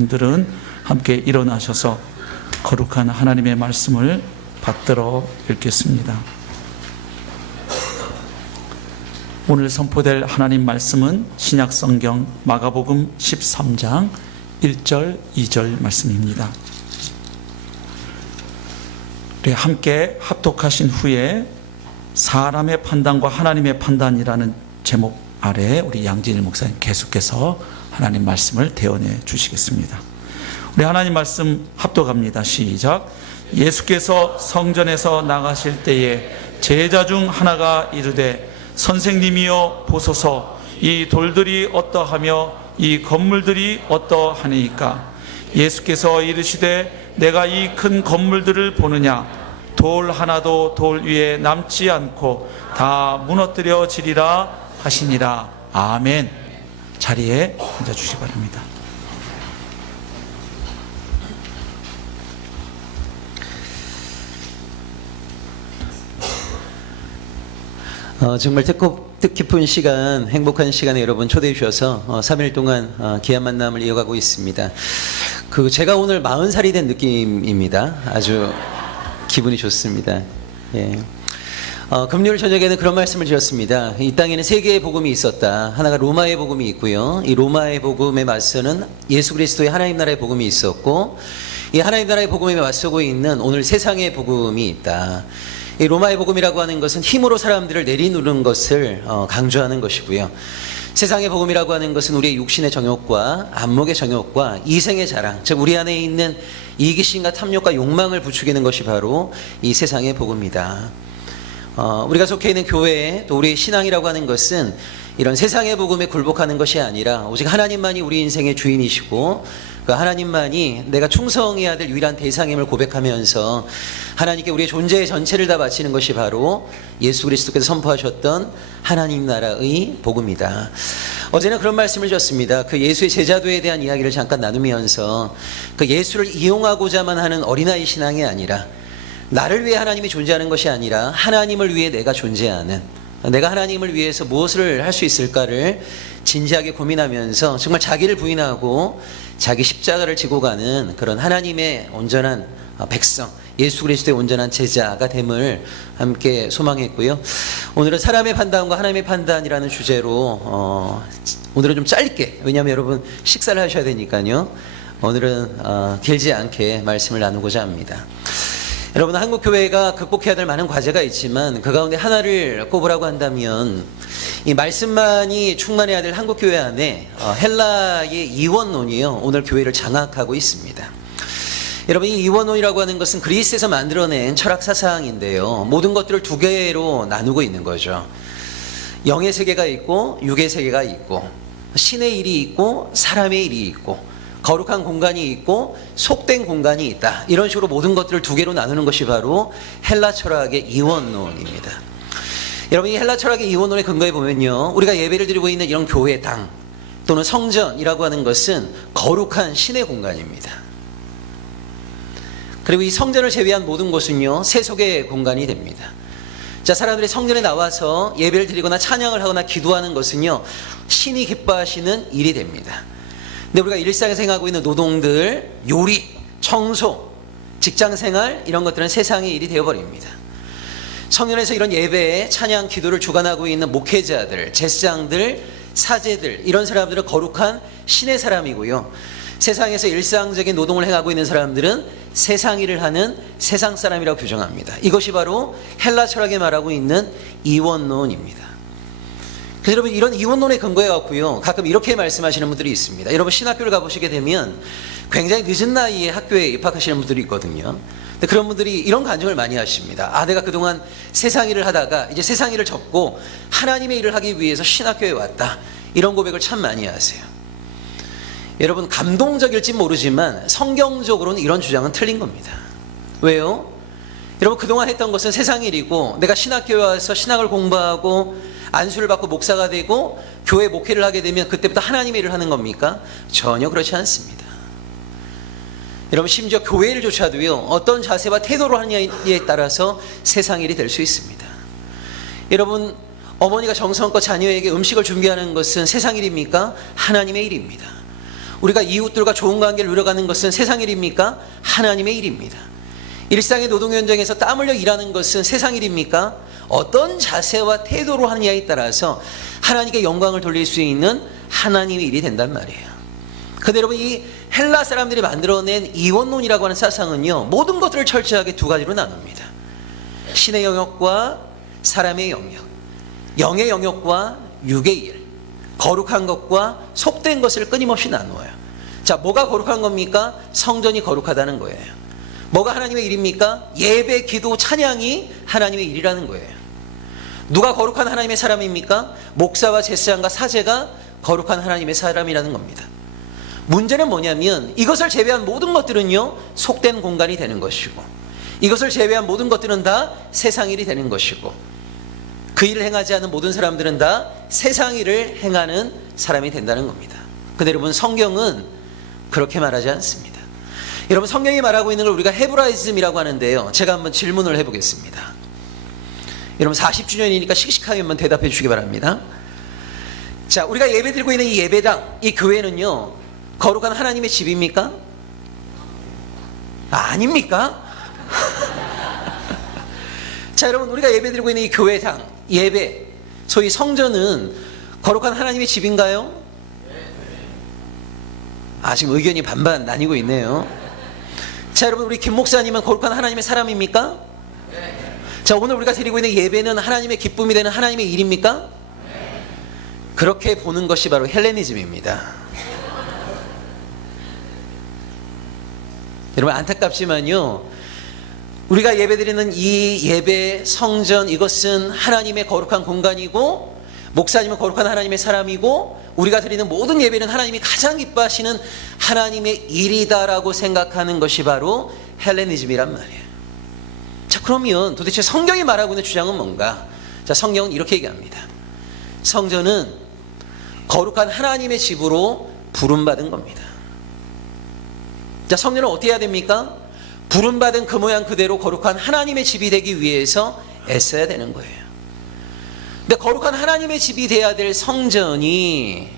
분들은 함께 일어나셔서 거룩한 하나님의 말씀을 받들어 읽겠습니다. 오늘 선포될 하나님 말씀은 신약성경 마가복음 13장 1절 2절 말씀입니다. 우리 함께 합독하신 후에 사람의 판단과 하나님의 판단이라는 제목 아래 우리 양진일 목사님 계속해서 하나님 말씀을 대언해 주시겠습니다. 우리 하나님 말씀 합독합니다. 시작. 예수께서 성전에서 나가실 때에 제자 중 하나가 이르되 선생님이여 보소서, 이 돌들이 어떠하며 이 건물들이 어떠하니까? 예수께서 이르시되 내가 이 큰 건물들을 보느냐? 돌 하나도 돌 위에 남지 않고 다 무너뜨려지리라 하시니라. 아멘. 자리에 앉아주시기 바랍니다. 정말 뜻깊은 시간, 행복한 시간에 여러분 초대해 주셔서 3일 동안 귀한 만남을 이어가고 있습니다. 제가 오늘 40살이 된 느낌입니다. 아주 기분이 좋습니다. 예. 금요일 저녁에는 그런 말씀을 드렸습니다. 이 땅에는 세 개의 복음이 있었다. 하나가 로마의 복음이 있고요. 이 로마의 복음에 맞서는 예수 그리스도의 하나님 나라의 복음이 있었고, 이 하나님 나라의 복음에 맞서고 있는 오늘 세상의 복음이 있다. 이 로마의 복음이라고 하는 것은 힘으로 사람들을 내리누른 것을 강조하는 것이고요. 세상의 복음이라고 하는 것은 우리의 육신의 정욕과 안목의 정욕과 이생의 자랑, 즉 우리 안에 있는 이기심과 탐욕과 욕망을 부추기는 것이 바로 이 세상의 복음이다. 우리가 속해 있는 교회, 또 우리의 신앙이라고 하는 것은 이런 세상의 복음에 굴복하는 것이 아니라 오직 하나님만이 우리 인생의 주인이시고 그 하나님만이 내가 충성해야 될 유일한 대상임을 고백하면서 하나님께 우리의 존재의 전체를 다 바치는 것이 바로 예수 그리스도께서 선포하셨던 하나님 나라의 복음이다. 어제는 그런 말씀을 드렸습니다. 그 예수의 제자도에 대한 이야기를 잠깐 나누면서 그 예수를 이용하고자만 하는 어린아이 신앙이 아니라 나를 위해 하나님이 존재하는 것이 아니라 하나님을 위해 내가 존재하는, 내가 하나님을 위해서 무엇을 할 수 있을까를 진지하게 고민하면서 정말 자기를 부인하고 자기 십자가를 지고 가는 그런 하나님의 온전한 백성, 예수 그리스도의 온전한 제자가 됨을 함께 소망했고요. 오늘은 사람의 판단과 하나님의 판단이라는 주제로 오늘은 좀 짧게, 왜냐하면 여러분 식사를 하셔야 되니까요. 오늘은 길지 않게 말씀을 나누고자 합니다. 여러분, 한국교회가 극복해야 될 많은 과제가 있지만 그 가운데 하나를 꼽으라고 한다면 이 말씀만이 충만해야 될 한국교회 안에 헬라의 이원론이요, 오늘 교회를 장악하고 있습니다. 여러분, 이 이원론이라고 하는 것은 그리스에서 만들어낸 철학 사상인데요, 모든 것들을 두 개로 나누고 있는 거죠. 영의 세계가 있고 육의 세계가 있고, 신의 일이 있고 사람의 일이 있고, 거룩한 공간이 있고 속된 공간이 있다. 이런 식으로 모든 것들을 두 개로 나누는 것이 바로 헬라 철학의 이원론입니다. 여러분, 이 헬라 철학의 이원론의 근거에 보면요, 우리가 예배를 드리고 있는 이런 교회당 또는 성전이라고 하는 것은 거룩한 신의 공간입니다. 그리고 이 성전을 제외한 모든 곳은요, 세속의 공간이 됩니다. 자, 사람들이 성전에 나와서 예배를 드리거나 찬양을 하거나 기도하는 것은요, 신이 기뻐하시는 일이 됩니다. 근데 우리가 일상에서 행하고 있는 노동들, 요리, 청소, 직장생활, 이런 것들은 세상의 일이 되어버립니다. 성전에서 이런 예배에 찬양, 기도를 주관하고 있는 목회자들, 제사장들, 사제들, 이런 사람들은 거룩한 신의 사람이고요, 세상에서 일상적인 노동을 행하고 있는 사람들은 세상 일을 하는 세상 사람이라고 규정합니다. 이것이 바로 헬라 철학에 말하고 있는 이원론입니다. 그래서 여러분, 이런 이원론의 근거에 갖고요, 가끔 이렇게 말씀하시는 분들이 있습니다. 여러분, 신학교를 가보시게 되면 굉장히 늦은 나이에 학교에 입학하시는 분들이 있거든요. 근데 그런 분들이 이런 간증을 많이 하십니다. 내가 그동안 세상 일을 하다가 이제 세상 일을 접고 하나님의 일을 하기 위해서 신학교에 왔다. 이런 고백을 참 많이 하세요. 여러분, 감동적일지 모르지만 성경적으로는 이런 주장은 틀린 겁니다. 왜요? 여러분, 그동안 했던 것은 세상 일이고 내가 신학교에 와서 신학을 공부하고 안수를 받고 목사가 되고 교회 목회를 하게 되면 그때부터 하나님의 일을 하는 겁니까? 전혀 그렇지 않습니다. 여러분, 심지어 교회를 조차도요, 어떤 자세와 태도로 하느냐에 따라서 세상 일이 될 수 있습니다. 여러분, 어머니가 정성껏 자녀에게 음식을 준비하는 것은 세상 일입니까? 하나님의 일입니다. 우리가 이웃들과 좋은 관계를 누려가는 것은 세상 일입니까? 하나님의 일입니다. 일상의 노동 현장에서 땀 흘려 일하는 것은 세상 일입니까? 어떤 자세와 태도로 하느냐에 따라서 하나님께 영광을 돌릴 수 있는 하나님의 일이 된단 말이에요. 근데 여러분, 이 헬라 사람들이 만들어낸 이원론이라고 하는 사상은요, 모든 것들을 철저하게 두 가지로 나눕니다. 신의 영역과 사람의 영역, 영의 영역과 육의 일, 거룩한 것과 속된 것을 끊임없이 나누어요. 자, 뭐가 거룩한 겁니까? 성전이 거룩하다는 거예요. 뭐가 하나님의 일입니까? 예배, 기도, 찬양이 하나님의 일이라는 거예요. 누가 거룩한 하나님의 사람입니까? 목사와 제사장과 사제가 거룩한 하나님의 사람이라는 겁니다. 문제는 뭐냐면 이것을 제외한 모든 것들은요, 속된 공간이 되는 것이고, 이것을 제외한 모든 것들은 다 세상 일이 되는 것이고, 그 일을 행하지 않은 모든 사람들은 다 세상 일을 행하는 사람이 된다는 겁니다. 근데 여러분, 성경은 그렇게 말하지 않습니다. 여러분, 성경이 말하고 있는 걸 우리가 헤브라이즘이라고 하는데요, 제가 한번 질문을 해보겠습니다. 여러분, 40주년이니까 씩씩하게 한번 대답해 주시기 바랍니다. 자, 우리가 예배 드리고 있는 이 예배당, 이 교회는요, 거룩한 하나님의 집입니까? 아닙니까? 자, 여러분, 우리가 예배 드리고 있는 이 교회당, 예배, 소위 성전은 거룩한 하나님의 집인가요? 지금 의견이 반반 나뉘고 있네요. 자, 여러분, 우리 김 목사님은 거룩한 하나님의 사람입니까? 자, 오늘 우리가 드리고 있는 예배는 하나님의 기쁨이 되는 하나님의 일입니까? 그렇게 보는 것이 바로 헬레니즘입니다. 여러분, 안타깝지만요, 우리가 예배드리는 이 예배, 성전, 이것은 하나님의 거룩한 공간이고, 목사님은 거룩한 하나님의 사람이고, 우리가 드리는 모든 예배는 하나님이 가장 기뻐하시는 하나님의 일이다라고 생각하는 것이 바로 헬레니즘이란 말이에요. 자, 그러면 도대체 성경이 말하고 있는 주장은 뭔가? 자, 성경은 이렇게 얘기합니다. 성전은 거룩한 하나님의 집으로 부름받은 겁니다. 자, 성전은 어떻게 해야 됩니까? 부름받은 그 모양 그대로 거룩한 하나님의 집이 되기 위해서 애써야 되는 거예요. 근데 거룩한 하나님의 집이 돼야 될 성전이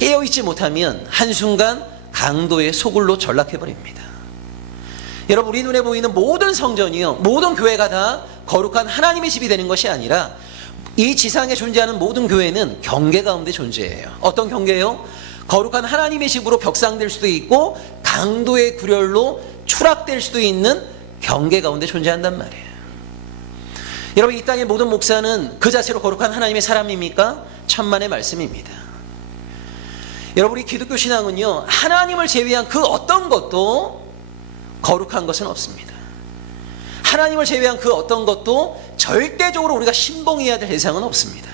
깨어있지 못하면 한순간 강도의 소굴로 전락해버립니다. 여러분, 우리 눈에 보이는 모든 성전이요, 모든 교회가 다 거룩한 하나님의 집이 되는 것이 아니라 이 지상에 존재하는 모든 교회는 경계 가운데 존재해요. 어떤 경계요? 거룩한 하나님의 집으로 벽상될 수도 있고 강도의 굴열로 추락될 수도 있는 경계 가운데 존재한단 말이에요. 여러분, 이 땅의 모든 목사는 그 자체로 거룩한 하나님의 사람입니까? 천만의 말씀입니다. 여러분, 우리 기독교 신앙은요, 하나님을 제외한 그 어떤 것도 거룩한 것은 없습니다. 하나님을 제외한 그 어떤 것도 절대적으로 우리가 신봉해야 될 대상은 없습니다.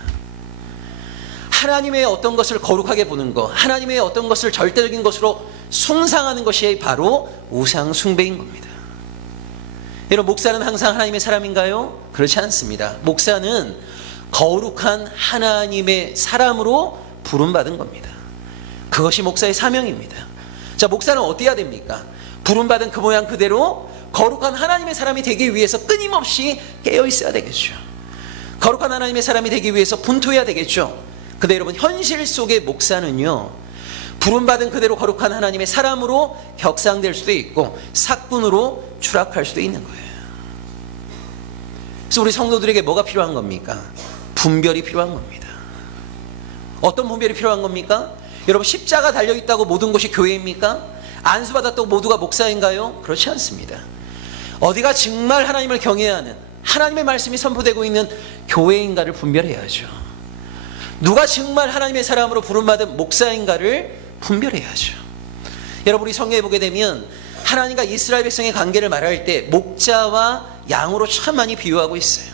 하나님의 어떤 것을 거룩하게 보는 것, 하나님의 어떤 것을 절대적인 것으로 숭상하는 것이 바로 우상 숭배인 겁니다. 여러분, 목사는 항상 하나님의 사람인가요? 그렇지 않습니다. 목사는 거룩한 하나님의 사람으로 부름받은 겁니다. 그것이 목사의 사명입니다. 자, 목사는 어떻게 해야 됩니까? 부름받은 그 모양 그대로 거룩한 하나님의 사람이 되기 위해서 끊임없이 깨어있어야 되겠죠. 거룩한 하나님의 사람이 되기 위해서 분투해야 되겠죠. 근데 여러분, 현실 속의 목사는요, 부름받은 그대로 거룩한 하나님의 사람으로 격상될 수도 있고 사꾼으로 추락할 수도 있는 거예요. 그래서 우리 성도들에게 뭐가 필요한 겁니까? 분별이 필요한 겁니다. 어떤 분별이 필요한 겁니까? 여러분, 십자가 달려있다고 모든 곳이 교회입니까? 안수받았다고 모두가 목사인가요? 그렇지 않습니다. 어디가 정말 하나님을 경외해야 하는, 하나님의 말씀이 선포되고 있는 교회인가를 분별해야죠. 누가 정말 하나님의 사람으로 부름받은 목사인가를 분별해야죠. 여러분, 우리 성경에 보게 되면 하나님과 이스라엘 백성의 관계를 말할 때 목자와 양으로 참 많이 비유하고 있어요.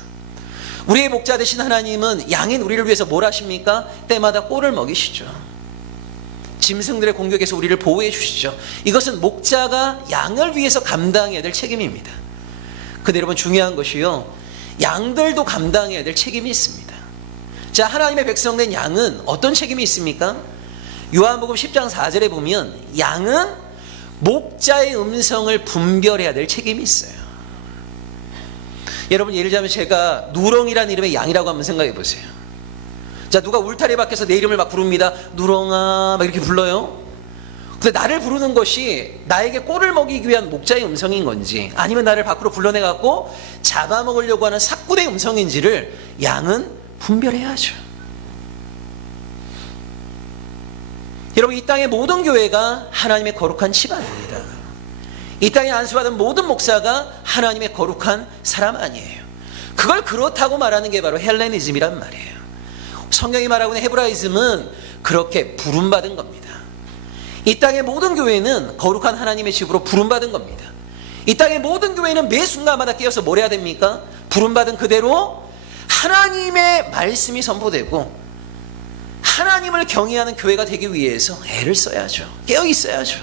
우리의 목자 되신 하나님은 양인 우리를 위해서 뭘 하십니까? 때마다 꼴을 먹이시죠. 짐승들의 공격에서 우리를 보호해 주시죠. 이것은 목자가 양을 위해서 감당해야 될 책임입니다. 근데 여러분, 중요한 것이요, 양들도 감당해야 될 책임이 있습니다. 자, 하나님의 백성된 양은 어떤 책임이 있습니까? 요한복음 10장 4절에 보면 양은 목자의 음성을 분별해야 될 책임이 있어요. 여러분, 예를 들자면 제가 누렁이라는 이름의 양이라고 한번 생각해 보세요. 자, 누가 울타리 밖에서 내 이름을 막 부릅니다. 누렁아 막 이렇게 불러요. 근데 나를 부르는 것이 나에게 꼴을 먹이기 위한 목자의 음성인 건지, 아니면 나를 밖으로 불러내갖고 잡아먹으려고 하는 사꾼의 음성인지를 양은 분별해야죠. 여러분, 이 땅의 모든 교회가 하나님의 거룩한 집안입니다. 이 땅에 안수받은 모든 목사가 하나님의 거룩한 사람 아니에요. 그걸 그렇다고 말하는 게 바로 헬레니즘이란 말이에요. 성경이 말하고 있는 헤브라이즘은 그렇게 부름받은 겁니다. 이 땅의 모든 교회는 거룩한 하나님의 집으로 부름받은 겁니다. 이 땅의 모든 교회는 매 순간마다 깨어서 뭘 해야 됩니까? 부름받은 그대로 하나님의 말씀이 선포되고 하나님을 경외하는 교회가 되기 위해서 애를 써야죠. 깨어 있어야죠.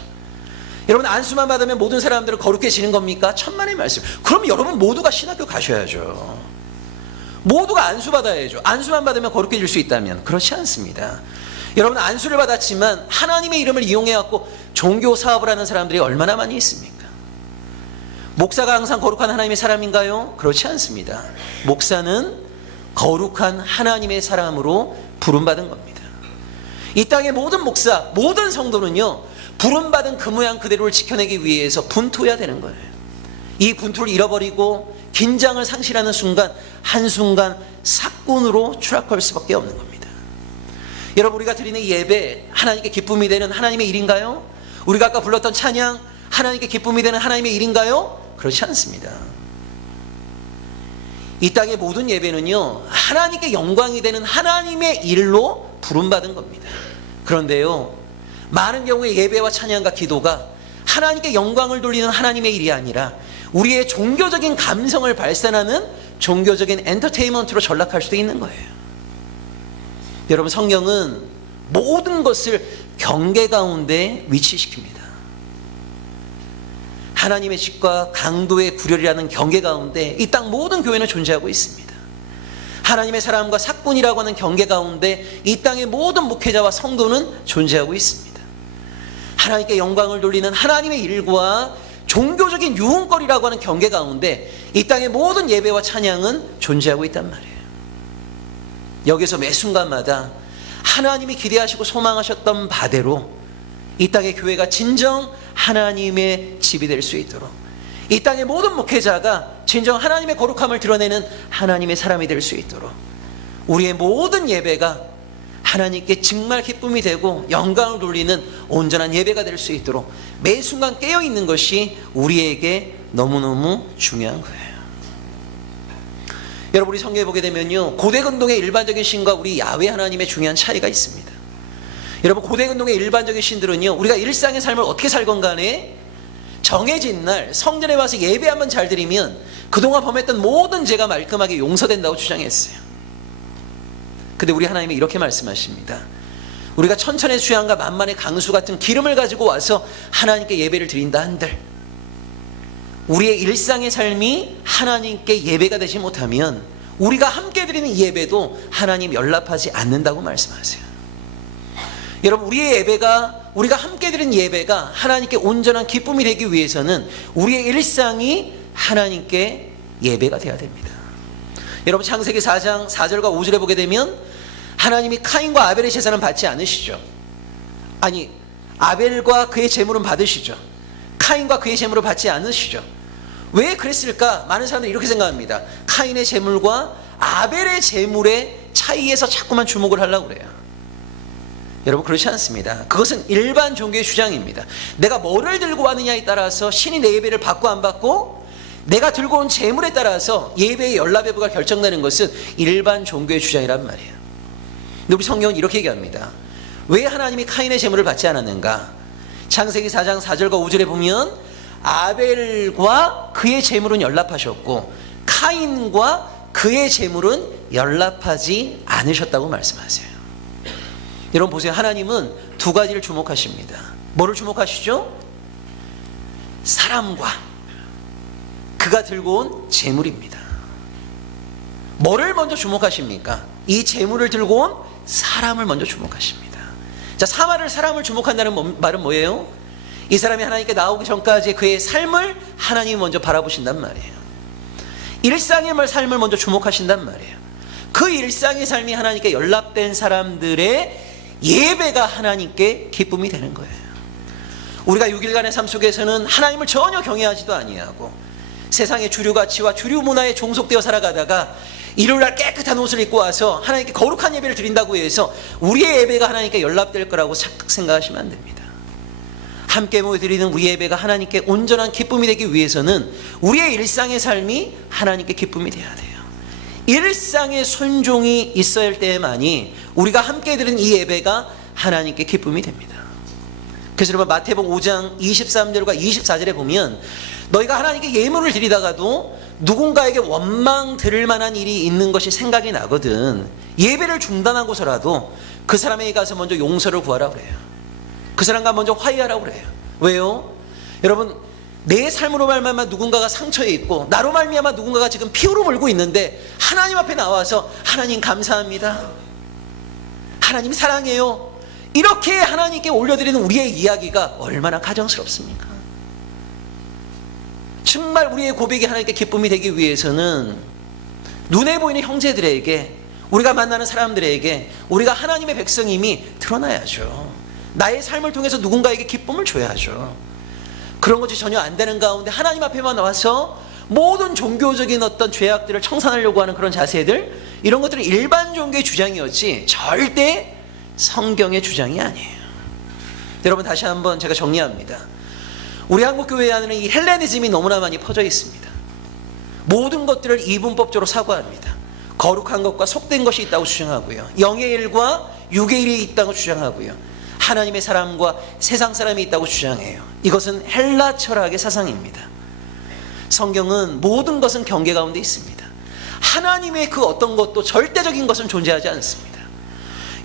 여러분, 안수만 받으면 모든 사람들은 거룩해지는 겁니까? 천만의 말씀. 그럼 여러분 모두가 신학교 가셔야죠. 모두가 안수 받아야죠. 안수만 받으면 거룩해질 수 있다면 그렇지 않습니다. 여러분, 안수를 받았지만 하나님의 이름을 이용해갖고 종교 사업을 하는 사람들이 얼마나 많이 있습니까? 목사가 항상 거룩한 하나님의 사람인가요? 그렇지 않습니다. 목사는 거룩한 하나님의 사람으로 부름받은 겁니다. 이 땅의 모든 목사, 모든 성도는요, 부름받은 그 모양 그대로를 지켜내기 위해서 분투해야 되는 거예요. 이 분투를 잃어버리고 긴장을 상실하는 순간, 한순간 사꾼으로 추락할 수밖에 없는 겁니다. 여러분, 우리가 드리는 예배, 하나님께 기쁨이 되는 하나님의 일인가요? 우리가 아까 불렀던 찬양, 하나님께 기쁨이 되는 하나님의 일인가요? 그렇지 않습니다. 이 땅의 모든 예배는요, 하나님께 영광이 되는 하나님의 일로 부름받은 겁니다. 그런데요, 많은 경우에 예배와 찬양과 기도가 하나님께 영광을 돌리는 하나님의 일이 아니라 우리의 종교적인 감성을 발산하는 종교적인 엔터테인먼트로 전락할 수도 있는 거예요. 여러분, 성경은 모든 것을 경계 가운데 위치시킵니다. 하나님의 집과 강도의 구별이라는 경계 가운데 이 땅 모든 교회는 존재하고 있습니다. 하나님의 사람과 사꾼이라고 하는 경계 가운데 이 땅의 모든 목회자와 성도는 존재하고 있습니다. 하나님께 영광을 돌리는 하나님의 일과 종교적인 유흥거리라고 하는 경계 가운데 이 땅의 모든 예배와 찬양은 존재하고 있단 말이에요. 여기서 매 순간마다 하나님이 기대하시고 소망하셨던 바대로 이 땅의 교회가 진정 하나님의 집이 될 수 있도록, 이 땅의 모든 목회자가 진정 하나님의 거룩함을 드러내는 하나님의 사람이 될 수 있도록, 우리의 모든 예배가 하나님께 정말 기쁨이 되고 영광을 돌리는 온전한 예배가 될 수 있도록 매 순간 깨어있는 것이 우리에게 너무너무 중요한 거예요. 여러분, 우리 성경에 보게 되면요, 고대근동의 일반적인 신과 우리 야훼 하나님의 중요한 차이가 있습니다. 여러분, 고대근동의 일반적인 신들은요, 우리가 일상의 삶을 어떻게 살건 간에 정해진 날 성전에 와서 예배 한번 잘 드리면 그동안 범했던 모든 죄가 말끔하게 용서된다고 주장했어요. 근데 우리 하나님이 이렇게 말씀하십니다. 우리가 천천의 수양과 만만의 강수 같은 기름을 가지고 와서 하나님께 예배를 드린다 한들, 우리의 일상의 삶이 하나님께 예배가 되지 못하면 우리가 함께 드리는 예배도 하나님 연락하지 않는다고 말씀하세요. 여러분, 우리의 예배가, 우리가 함께 드리는 예배가 하나님께 온전한 기쁨이 되기 위해서는 우리의 일상이 하나님께 예배가 되어야 됩니다. 여러분, 창세기 4장 4절과 5절에 보게 되면 하나님이 카인과 아벨의 제사는 받지 않으시죠. 아니, 아벨과 그의 제물은 받으시죠. 카인과 그의 제물을 받지 않으시죠. 왜 그랬을까? 많은 사람들이 이렇게 생각합니다. 카인의 제물과 아벨의 제물의 차이에서 자꾸만 주목을 하려고 그래요. 여러분, 그렇지 않습니다. 그것은 일반 종교의 주장입니다. 내가 뭐를 들고 왔느냐에 따라서 신이 내 예배를 받고 안 받고, 내가 들고 온 제물에 따라서 예배의 연합 여부가 결정되는 것은 일반 종교의 주장이란 말이에요. 근데 우리 성경은 이렇게 얘기합니다. 왜 하나님이 카인의 제물을 받지 않았는가? 창세기 4장 4절과 5절에 보면 아벨과 그의 제물은 연합하셨고 카인과 그의 제물은 연합하지 않으셨다고 말씀하세요. 여러분 보세요. 하나님은 두 가지를 주목하십니다. 뭐를 주목하시죠? 사람과 그가 들고 온 제물입니다. 뭐를 먼저 주목하십니까? 이 제물을 들고 온 사람을 먼저 주목하십니다. 자, 사람을 주목한다는 말은 뭐예요? 이 사람이 하나님께 나오기 전까지 그의 삶을 하나님이 먼저 바라보신단 말이에요. 일상의 삶을 먼저 주목하신단 말이에요. 그 일상의 삶이 하나님께 연락된 사람들의 예배가 하나님께 기쁨이 되는 거예요. 우리가 6일간의 삶 속에서는 하나님을 전혀 경외하지도 아니하고 세상의 주류 가치와 주류 문화에 종속되어 살아가다가 일요일날 깨끗한 옷을 입고 와서 하나님께 거룩한 예배를 드린다고 해서 우리의 예배가 하나님께 연락될 거라고 착각 생각하시면 안 됩니다. 함께 모여 드리는 우리 예배가 하나님께 온전한 기쁨이 되기 위해서는 우리의 일상의 삶이 하나님께 기쁨이 돼야 돼요. 일상의 순종이 있어야 할 때만이 우리가 함께 드리는 이 예배가 하나님께 기쁨이 됩니다. 그래서 여러분 마태복음 5장 23절과 24절에 보면 너희가 하나님께 예물을 드리다가도 누군가에게 원망 들을 만한 일이 있는 것이 생각이 나거든 예배를 중단하고서라도 그 사람에게 가서 먼저 용서를 구하라고 그래요. 그 사람과 먼저 화해하라고 그래요. 왜요? 여러분 내 삶으로 말미암아 누군가가 상처에 있고 나로 말미암아 누군가가 지금 피로 물고 있는데 하나님 앞에 나와서 하나님 감사합니다, 하나님 사랑해요, 이렇게 하나님께 올려드리는 우리의 이야기가 얼마나 가정스럽습니까? 정말 우리의 고백이 하나님께 기쁨이 되기 위해서는 눈에 보이는 형제들에게, 우리가 만나는 사람들에게 우리가 하나님의 백성임이 드러나야죠. 나의 삶을 통해서 누군가에게 기쁨을 줘야죠. 그런 것이 전혀 안 되는 가운데 하나님 앞에만 나와서 모든 종교적인 어떤 죄악들을 청산하려고 하는 그런 자세들, 이런 것들은 일반 종교의 주장이었지 절대 성경의 주장이 아니에요. 여러분 다시 한번 제가 정리합니다. 우리 한국교회 안에는 이 헬레니즘이 너무나 많이 퍼져 있습니다. 모든 것들을 이분법적으로 사고합니다. 거룩한 것과 속된 것이 있다고 주장하고요, 영의 일과 육의 일이 있다고 주장하고요, 하나님의 사람과 세상 사람이 있다고 주장해요. 이것은 헬라 철학의 사상입니다. 성경은 모든 것은 경계 가운데 있습니다. 하나님의 그 어떤 것도 절대적인 것은 존재하지 않습니다.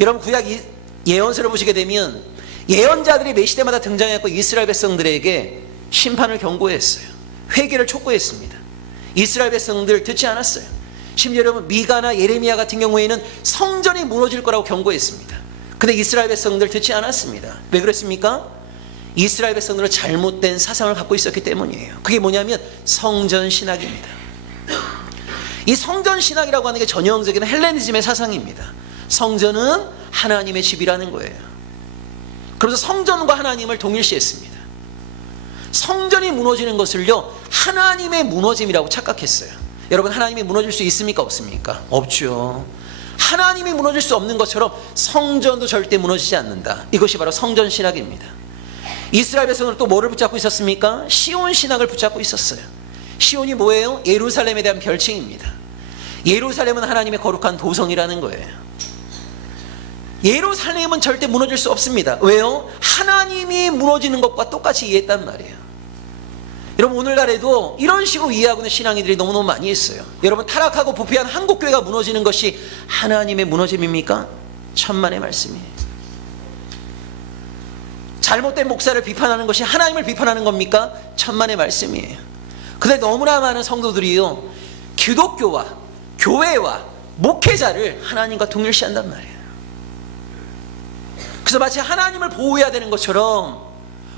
여러분 구약 예언서를 보시게 되면 예언자들이 매 시대마다 등장했고 이스라엘 백성들에게 심판을 경고했어요. 회개를 촉구했습니다. 이스라엘 백성들 듣지 않았어요. 심지어 여러분 미가나 예레미야 같은 경우에는 성전이 무너질 거라고 경고했습니다. 근데 이스라엘 백성들 듣지 않았습니다. 왜 그랬습니까? 이스라엘 백성들은 잘못된 사상을 갖고 있었기 때문이에요. 그게 뭐냐면 성전 신학입니다. 이 성전 신학이라고 하는 게 전형적인 헬레니즘의 사상입니다. 성전은 하나님의 집이라는 거예요. 그래서 성전과 하나님을 동일시했습니다. 성전이 무너지는 것을요 하나님의 무너짐이라고 착각했어요. 여러분 하나님이 무너질 수 있습니까 없습니까? 없죠. 하나님이 무너질 수 없는 것처럼 성전도 절대 무너지지 않는다. 이것이 바로 성전 신학입니다. 이스라엘 백성은 또 뭐를 붙잡고 있었습니까? 시온 신학을 붙잡고 있었어요. 시온이 뭐예요? 예루살렘에 대한 별칭입니다. 예루살렘은 하나님의 거룩한 도성이라는 거예요. 예루살렘은 절대 무너질 수 없습니다. 왜요? 하나님이 무너지는 것과 똑같이 이해했단 말이에요. 여러분 오늘날에도 이런 식으로 이해하고 있는 신앙인들이 너무너무 많이 있어요. 여러분 타락하고 부패한 한국교회가 무너지는 것이 하나님의 무너짐입니까? 천만의 말씀이에요. 잘못된 목사를 비판하는 것이 하나님을 비판하는 겁니까? 천만의 말씀이에요. 근데 너무나 많은 성도들이요 기독교와 교회와 목회자를 하나님과 동일시한단 말이에요. 그래서 마치 하나님을 보호해야 되는 것처럼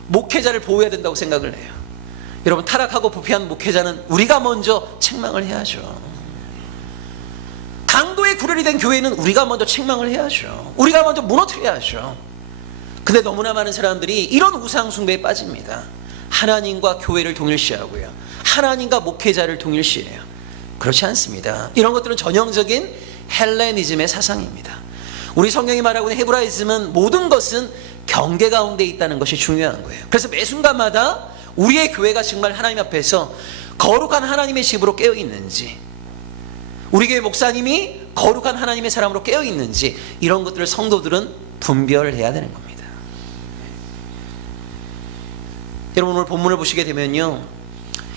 목회자를 보호해야 된다고 생각을 해요. 여러분 타락하고 부패한 목회자는 우리가 먼저 책망을 해야죠. 강도의 구렬이 된 교회는 우리가 먼저 책망을 해야죠. 우리가 먼저 무너뜨려야죠. 근데 너무나 많은 사람들이 이런 우상 숭배에 빠집니다. 하나님과 교회를 동일시하고요, 하나님과 목회자를 동일시해요. 그렇지 않습니다. 이런 것들은 전형적인 헬레니즘의 사상입니다. 우리 성경이 말하고 있는 헤브라이즘은 모든 것은 경계 가운데 있다는 것이 중요한 거예요. 그래서 매 순간마다 우리의 교회가 정말 하나님 앞에서 거룩한 하나님의 집으로 깨어 있는지, 우리 교회 목사님이 거룩한 하나님의 사람으로 깨어 있는지, 이런 것들을 성도들은 분별해야 되는 겁니다. 여러분 오늘 본문을 보시게 되면요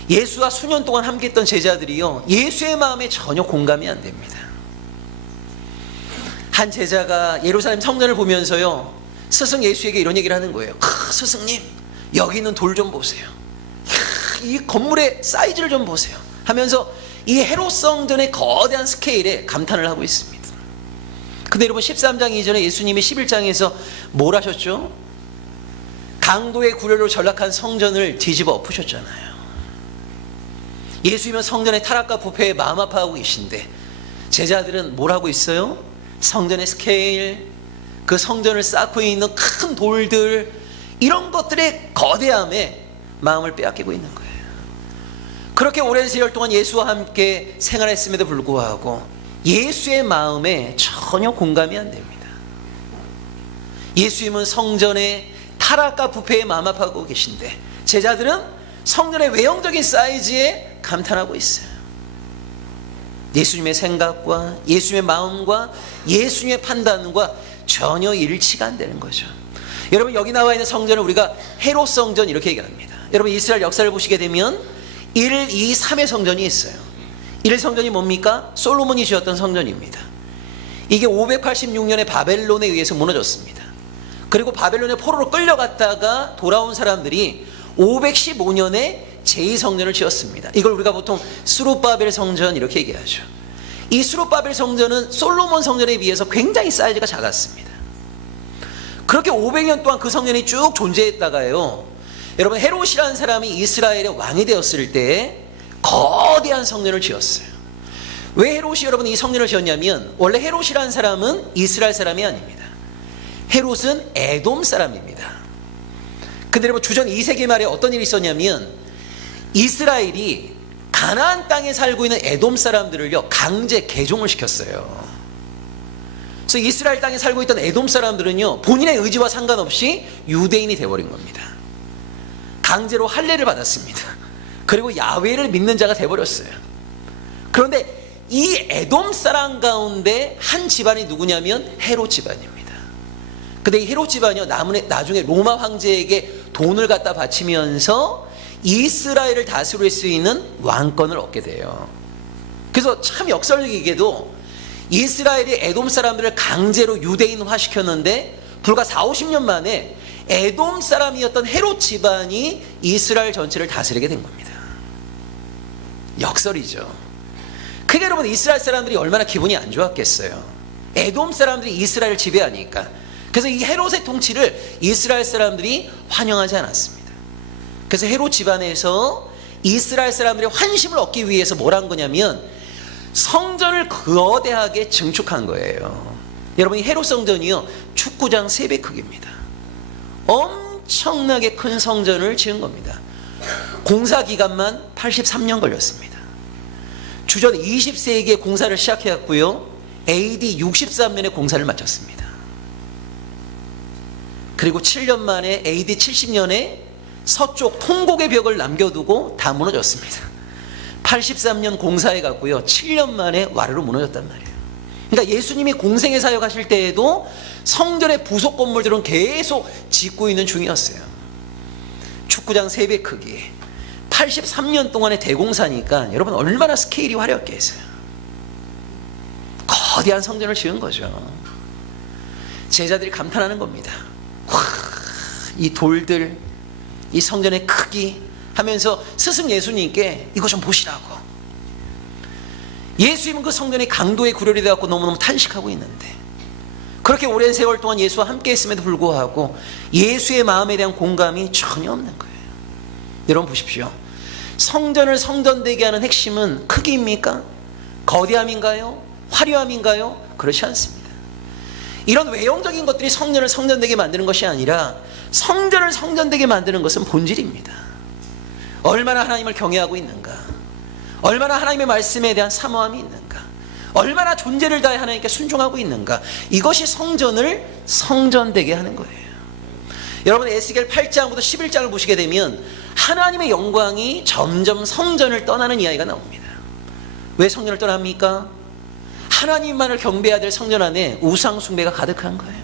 예수와 수년 동안 함께했던 제자들이요 예수의 마음에 전혀 공감이 안 됩니다. 한 제자가 예루살렘 성전을 보면서요 스승 예수에게 이런 얘기를 하는 거예요. 스승님 여기 있는 돌 좀 보세요. 이 건물의 사이즈를 좀 보세요 하면서 이 헤롯 성전의 거대한 스케일에 감탄을 하고 있습니다. 근데 여러분 13장 이전에 예수님이 11장에서 뭘 하셨죠? 강도의 구렬로 전락한 성전을 뒤집어 엎으셨잖아요. 예수님은 성전의 타락과 부패에 마음 아파하고 계신데 제자들은 뭘 하고 있어요? 성전의 스케일, 그 성전을 쌓고 있는 큰 돌들, 이런 것들의 거대함에 마음을 빼앗기고 있는 거예요. 그렇게 오랜 세월 동안 예수와 함께 생활했음에도 불구하고 예수의 마음에 전혀 공감이 안 됩니다. 예수님은 성전의 타락과 부패에 마음 아파하고 계신데 제자들은 성전의 외형적인 사이즈에 감탄하고 있어요. 예수님의 생각과 예수님의 마음과 예수님의 판단과 전혀 일치가 안 되는 거죠. 여러분, 여기 나와 있는 성전을 우리가 헤롯 성전 이렇게 얘기합니다. 여러분, 이스라엘 역사를 보시게 되면 1, 2, 3의 성전이 있어요. 1 성전이 뭡니까? 솔로몬이 지었던 성전입니다. 이게 586년에 바벨론에 의해서 무너졌습니다. 그리고 바벨론의 포로로 끌려갔다가 돌아온 사람들이 515년에 제2성전을 지었습니다. 이걸 우리가 보통 스룹바벨 성전 이렇게 얘기하죠. 이 스룹바벨 성전은 솔로몬 성전에 비해서 굉장히 사이즈가 작았습니다. 그렇게 500년 동안 그 성전이 쭉 존재했다가요, 여러분, 헤롯이라는 사람이 이스라엘의 왕이 되었을 때 거대한 성전을 지었어요. 왜 헤롯이 여러분 이 성전을 지었냐면, 원래 헤롯이라는 사람은 이스라엘 사람이 아닙니다. 헤롯은 에돔 사람입니다. 근데 여러분, 주전 2세기 말에 어떤 일이 있었냐면, 이스라엘이 가나안 땅에 살고 있는 에돔 사람들을요 강제 개종을 시켰어요. 그래서 이스라엘 땅에 살고 있던 에돔 사람들은요 본인의 의지와 상관없이 유대인이 되어버린 겁니다. 강제로 할례를 받았습니다. 그리고 야훼를 믿는 자가 되어버렸어요. 그런데 이 에돔 사람 가운데 한 집안이 누구냐면 헤롯 집안입니다. 근데 이 헤롯 집안이요 나중에 로마 황제에게 돈을 갖다 바치면서 이스라엘을 다스릴 수 있는 왕권을 얻게 돼요. 그래서 참 역설적이게도 이스라엘이 에돔 사람들을 강제로 유대인화 시켰는데 불과 40-50년 만에 에돔 사람이었던 헤롯 집안이 이스라엘 전체를 다스리게 된 겁니다. 역설이죠. 그게 여러분 이스라엘 사람들이 얼마나 기분이 안 좋았겠어요. 에돔 사람들이 이스라엘을 지배하니까. 그래서 이 헤롯의 통치를 이스라엘 사람들이 환영하지 않았습니다. 그래서 헤롯 집안에서 이스라엘 사람들의 환심을 얻기 위해서 뭘 한 거냐면 성전을 거대하게 증축한 거예요. 여러분, 이 헤롯 성전이요 축구장 3배 크기입니다. 엄청나게 큰 성전을 지은 겁니다. 공사 기간만 83년 걸렸습니다. 주전 20세기에 공사를 시작해왔고요 AD 63년에 공사를 마쳤습니다. 그리고 7년 만에 AD 70년에 서쪽 통곡의 벽을 남겨두고 다 무너졌습니다. 83년 공사해 갔고요 7년 만에 와르르 무너졌단 말이에요. 그러니까 예수님이 공생애 사역하실 때에도 성전의 부속 건물들은 계속 짓고 있는 중이었어요. 축구장 3배 크기, 83년 동안의 대공사니까 여러분 얼마나 스케일이 화려했겠어요. 거대한 성전을 지은 거죠. 제자들이 감탄하는 겁니다. 와, 이 돌들, 이 성전의 크기 하면서 스승 예수님께 이거 좀 보시라고. 예수님은 그 성전의 강도에 구별이 되어서 너무너무 탄식하고 있는데 그렇게 오랜 세월 동안 예수와 함께 했음에도 불구하고 예수의 마음에 대한 공감이 전혀 없는 거예요. 여러분 보십시오. 성전을 성전되게 하는 핵심은 크기입니까? 거대함인가요? 화려함인가요? 그렇지 않습니다. 이런 외형적인 것들이 성전을 성전되게 만드는 것이 아니라 성전을 성전되게 만드는 것은 본질입니다. 얼마나 하나님을 경외하고 있는가, 얼마나 하나님의 말씀에 대한 사모함이 있는가, 얼마나 존재를 다해 하나님께 순종하고 있는가, 이것이 성전을 성전되게 하는 거예요. 여러분 에스겔 8장부터 11장을 보시게 되면 하나님의 영광이 점점 성전을 떠나는 이야기가 나옵니다. 왜 성전을 떠납니까? 하나님만을 경배해야 될 성전 안에 우상 숭배가 가득한 거예요.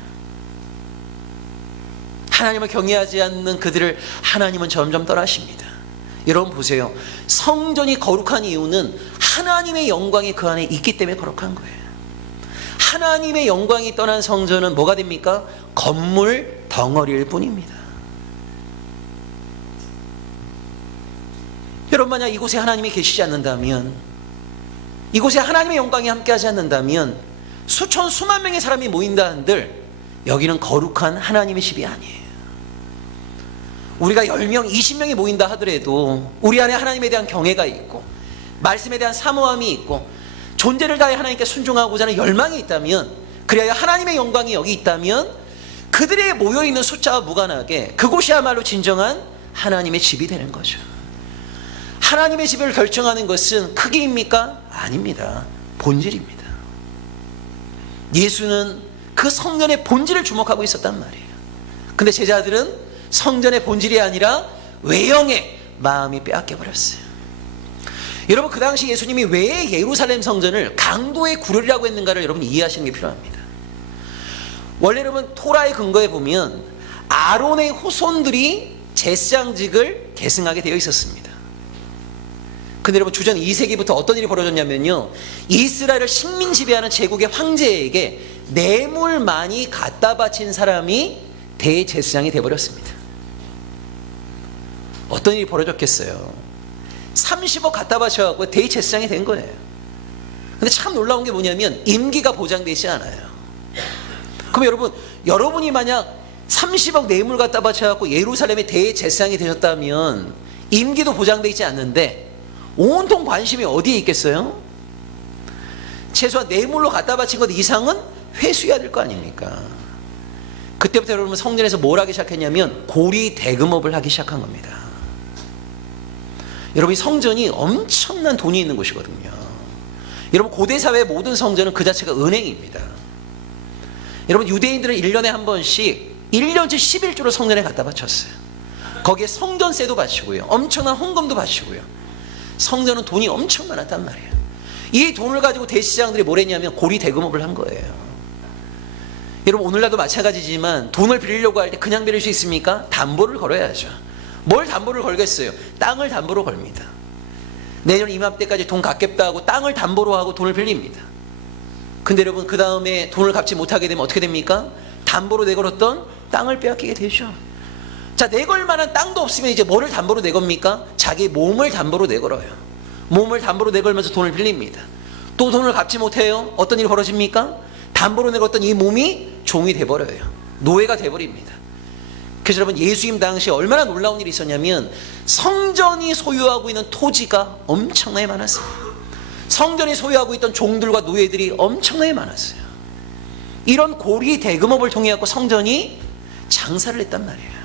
하나님을 경외하지 않는 그들을 하나님은 점점 떠나십니다. 여러분 보세요. 성전이 거룩한 이유는 하나님의 영광이 그 안에 있기 때문에 거룩한 거예요. 하나님의 영광이 떠난 성전은 뭐가 됩니까? 건물 덩어리일 뿐입니다. 여러분 만약 이곳에 하나님이 계시지 않는다면, 이곳에 하나님의 영광이 함께하지 않는다면 수천 수만 명의 사람이 모인다 한들 여기는 거룩한 하나님의 집이 아니에요. 우리가 10명, 20명이 모인다 하더라도 우리 안에 하나님에 대한 경외가 있고 말씀에 대한 사모함이 있고 존재를 다해 하나님께 순종하고자 하는 열망이 있다면, 그래야 하나님의 영광이 여기 있다면 그들의 모여있는 숫자와 무관하게 그곳이야말로 진정한 하나님의 집이 되는 거죠. 하나님의 집을 결정하는 것은 크기입니까? 아닙니다. 본질입니다. 예수는 그 성전의 본질을 주목하고 있었단 말이에요. 근데 제자들은 성전의 본질이 아니라 외형의 마음이 빼앗겨버렸어요. 여러분, 그 당시 예수님이 왜 예루살렘 성전을 강도의 구렬이라고 했는가를 여러분 이해하시는 게 필요합니다. 원래 여러분 토라의 근거에 보면 아론의 후손들이 제사장직을 계승하게 되어 있었습니다. 근데 여러분 주전 2세기부터 어떤 일이 벌어졌냐면요, 이스라엘을 식민 지배하는 제국의 황제에게 뇌물 많이 갖다 바친 사람이 대제사장이 되어버렸습니다. 어떤 일이 벌어졌겠어요? 30억 갖다 바쳐갖고 대제사장이 된 거예요. 근데 참 놀라운 게 뭐냐면 임기가 보장되지 않아요. 그럼 여러분이 만약 30억 뇌물 갖다 바쳐갖고 예루살렘의 대제사장이 되셨다면 임기도 보장되어 있지 않는데 온통 관심이 어디에 있겠어요? 최소한 뇌물로 갖다 바친 것 이상은 회수해야 될 거 아닙니까? 그때부터 여러분 성전에서 뭘 하기 시작했냐면 고리 대금업을 하기 시작한 겁니다. 여러분, 이 성전이 엄청난 돈이 있는 곳이거든요. 여러분, 고대 사회의 모든 성전은 그 자체가 은행입니다. 여러분, 유대인들은 1년에 한 번씩 1년치 11조를 성전에 갖다 바쳤어요. 거기에 성전세도 바치고요, 엄청난 헌금도 바치고요. 성전은 돈이 엄청 많았단 말이에요. 이 돈을 가지고 대제사장들이 뭘 했냐면 고리 대금업을 한 거예요. 여러분, 오늘날도 마찬가지지만 돈을 빌리려고 할 때 그냥 빌릴 수 있습니까? 담보를 걸어야죠. 뭘 담보를 걸겠어요? 땅을 담보로 걸립니다. 내년 이맘때까지 돈 갚겠다 하고 땅을 담보로 하고 돈을 빌립니다. 근데 여러분, 그 다음에 돈을 갚지 못하게 되면 어떻게 됩니까? 담보로 내걸었던 땅을 빼앗기게 되죠. 자, 내걸 만한 땅도 없으면 이제 뭐를 담보로 내겁니까? 자기 몸을 담보로 내걸어요. 몸을 담보로 내걸면서 돈을 빌립니다. 또 돈을 갚지 못해요. 어떤 일이 벌어집니까? 담보로 내걸었던 이 몸이 종이 돼버려요. 노예가 돼버립니다. 그래서 여러분, 예수님 당시에 얼마나 놀라운 일이 있었냐면 성전이 소유하고 있는 토지가 엄청나게 많았어요. 성전이 소유하고 있던 종들과 노예들이 엄청나게 많았어요. 이런 고리 대금업을 통해 갖고 성전이 장사를 했단 말이에요.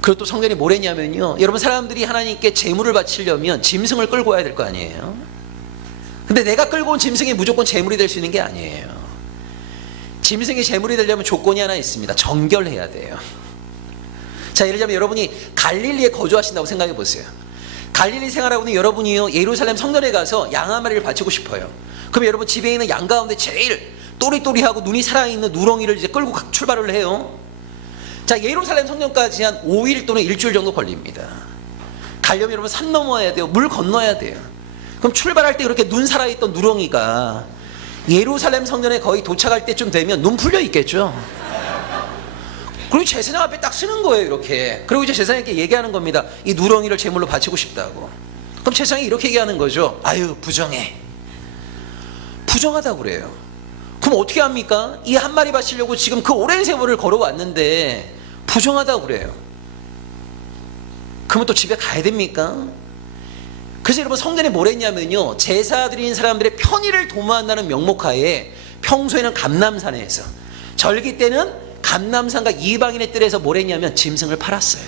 그리고 또 성전이 뭘 했냐면요, 여러분, 사람들이 하나님께 제물을 바치려면 짐승을 끌고 와야 될 거 아니에요. 근데 내가 끌고 온 짐승이 무조건 제물이 될 수 있는 게 아니에요. 짐승이 제물이 되려면 조건이 하나 있습니다. 정결해야 돼요. 자, 예를 들자면 여러분이 갈릴리에 거주하신다고 생각해 보세요. 갈릴리 생활하고 있는 여러분이요, 예루살렘 성전에 가서 양 한 마리를 바치고 싶어요. 그럼 여러분 집에 있는 양 가운데 제일 또리또리하고 눈이 살아있는 누렁이를 이제 끌고 출발을 해요. 자, 예루살렘 성전까지 한 5일 또는 일주일 정도 걸립니다. 가려면 여러분 산 넘어야 돼요. 물 건너야 돼요. 그럼 출발할 때 그렇게 눈 살아있던 누렁이가 예루살렘 성전에 거의 도착할 때쯤 되면 눈 풀려 있겠죠. 그리고 제사장 앞에 딱 쓰는 거예요, 이렇게. 그리고 이제 제사장님께 얘기하는 겁니다. 이 누렁이를 제물로 바치고 싶다고. 그럼 제사장이 이렇게 얘기하는 거죠. 아유, 부정해. 부정하다고 그래요. 그럼 어떻게 합니까? 이 한 마리 바치려고 지금 그 오랜 세월을 걸어왔는데 부정하다고 그래요. 그러면 또 집에 가야 됩니까? 그래서 여러분, 성전에 뭘 했냐면요, 제사 드린 사람들의 편의를 도모한다는 명목하에 평소에는 감람산에서, 절기 때는 감람산과 이방인의 뜰에서 뭘 했냐면 짐승을 팔았어요.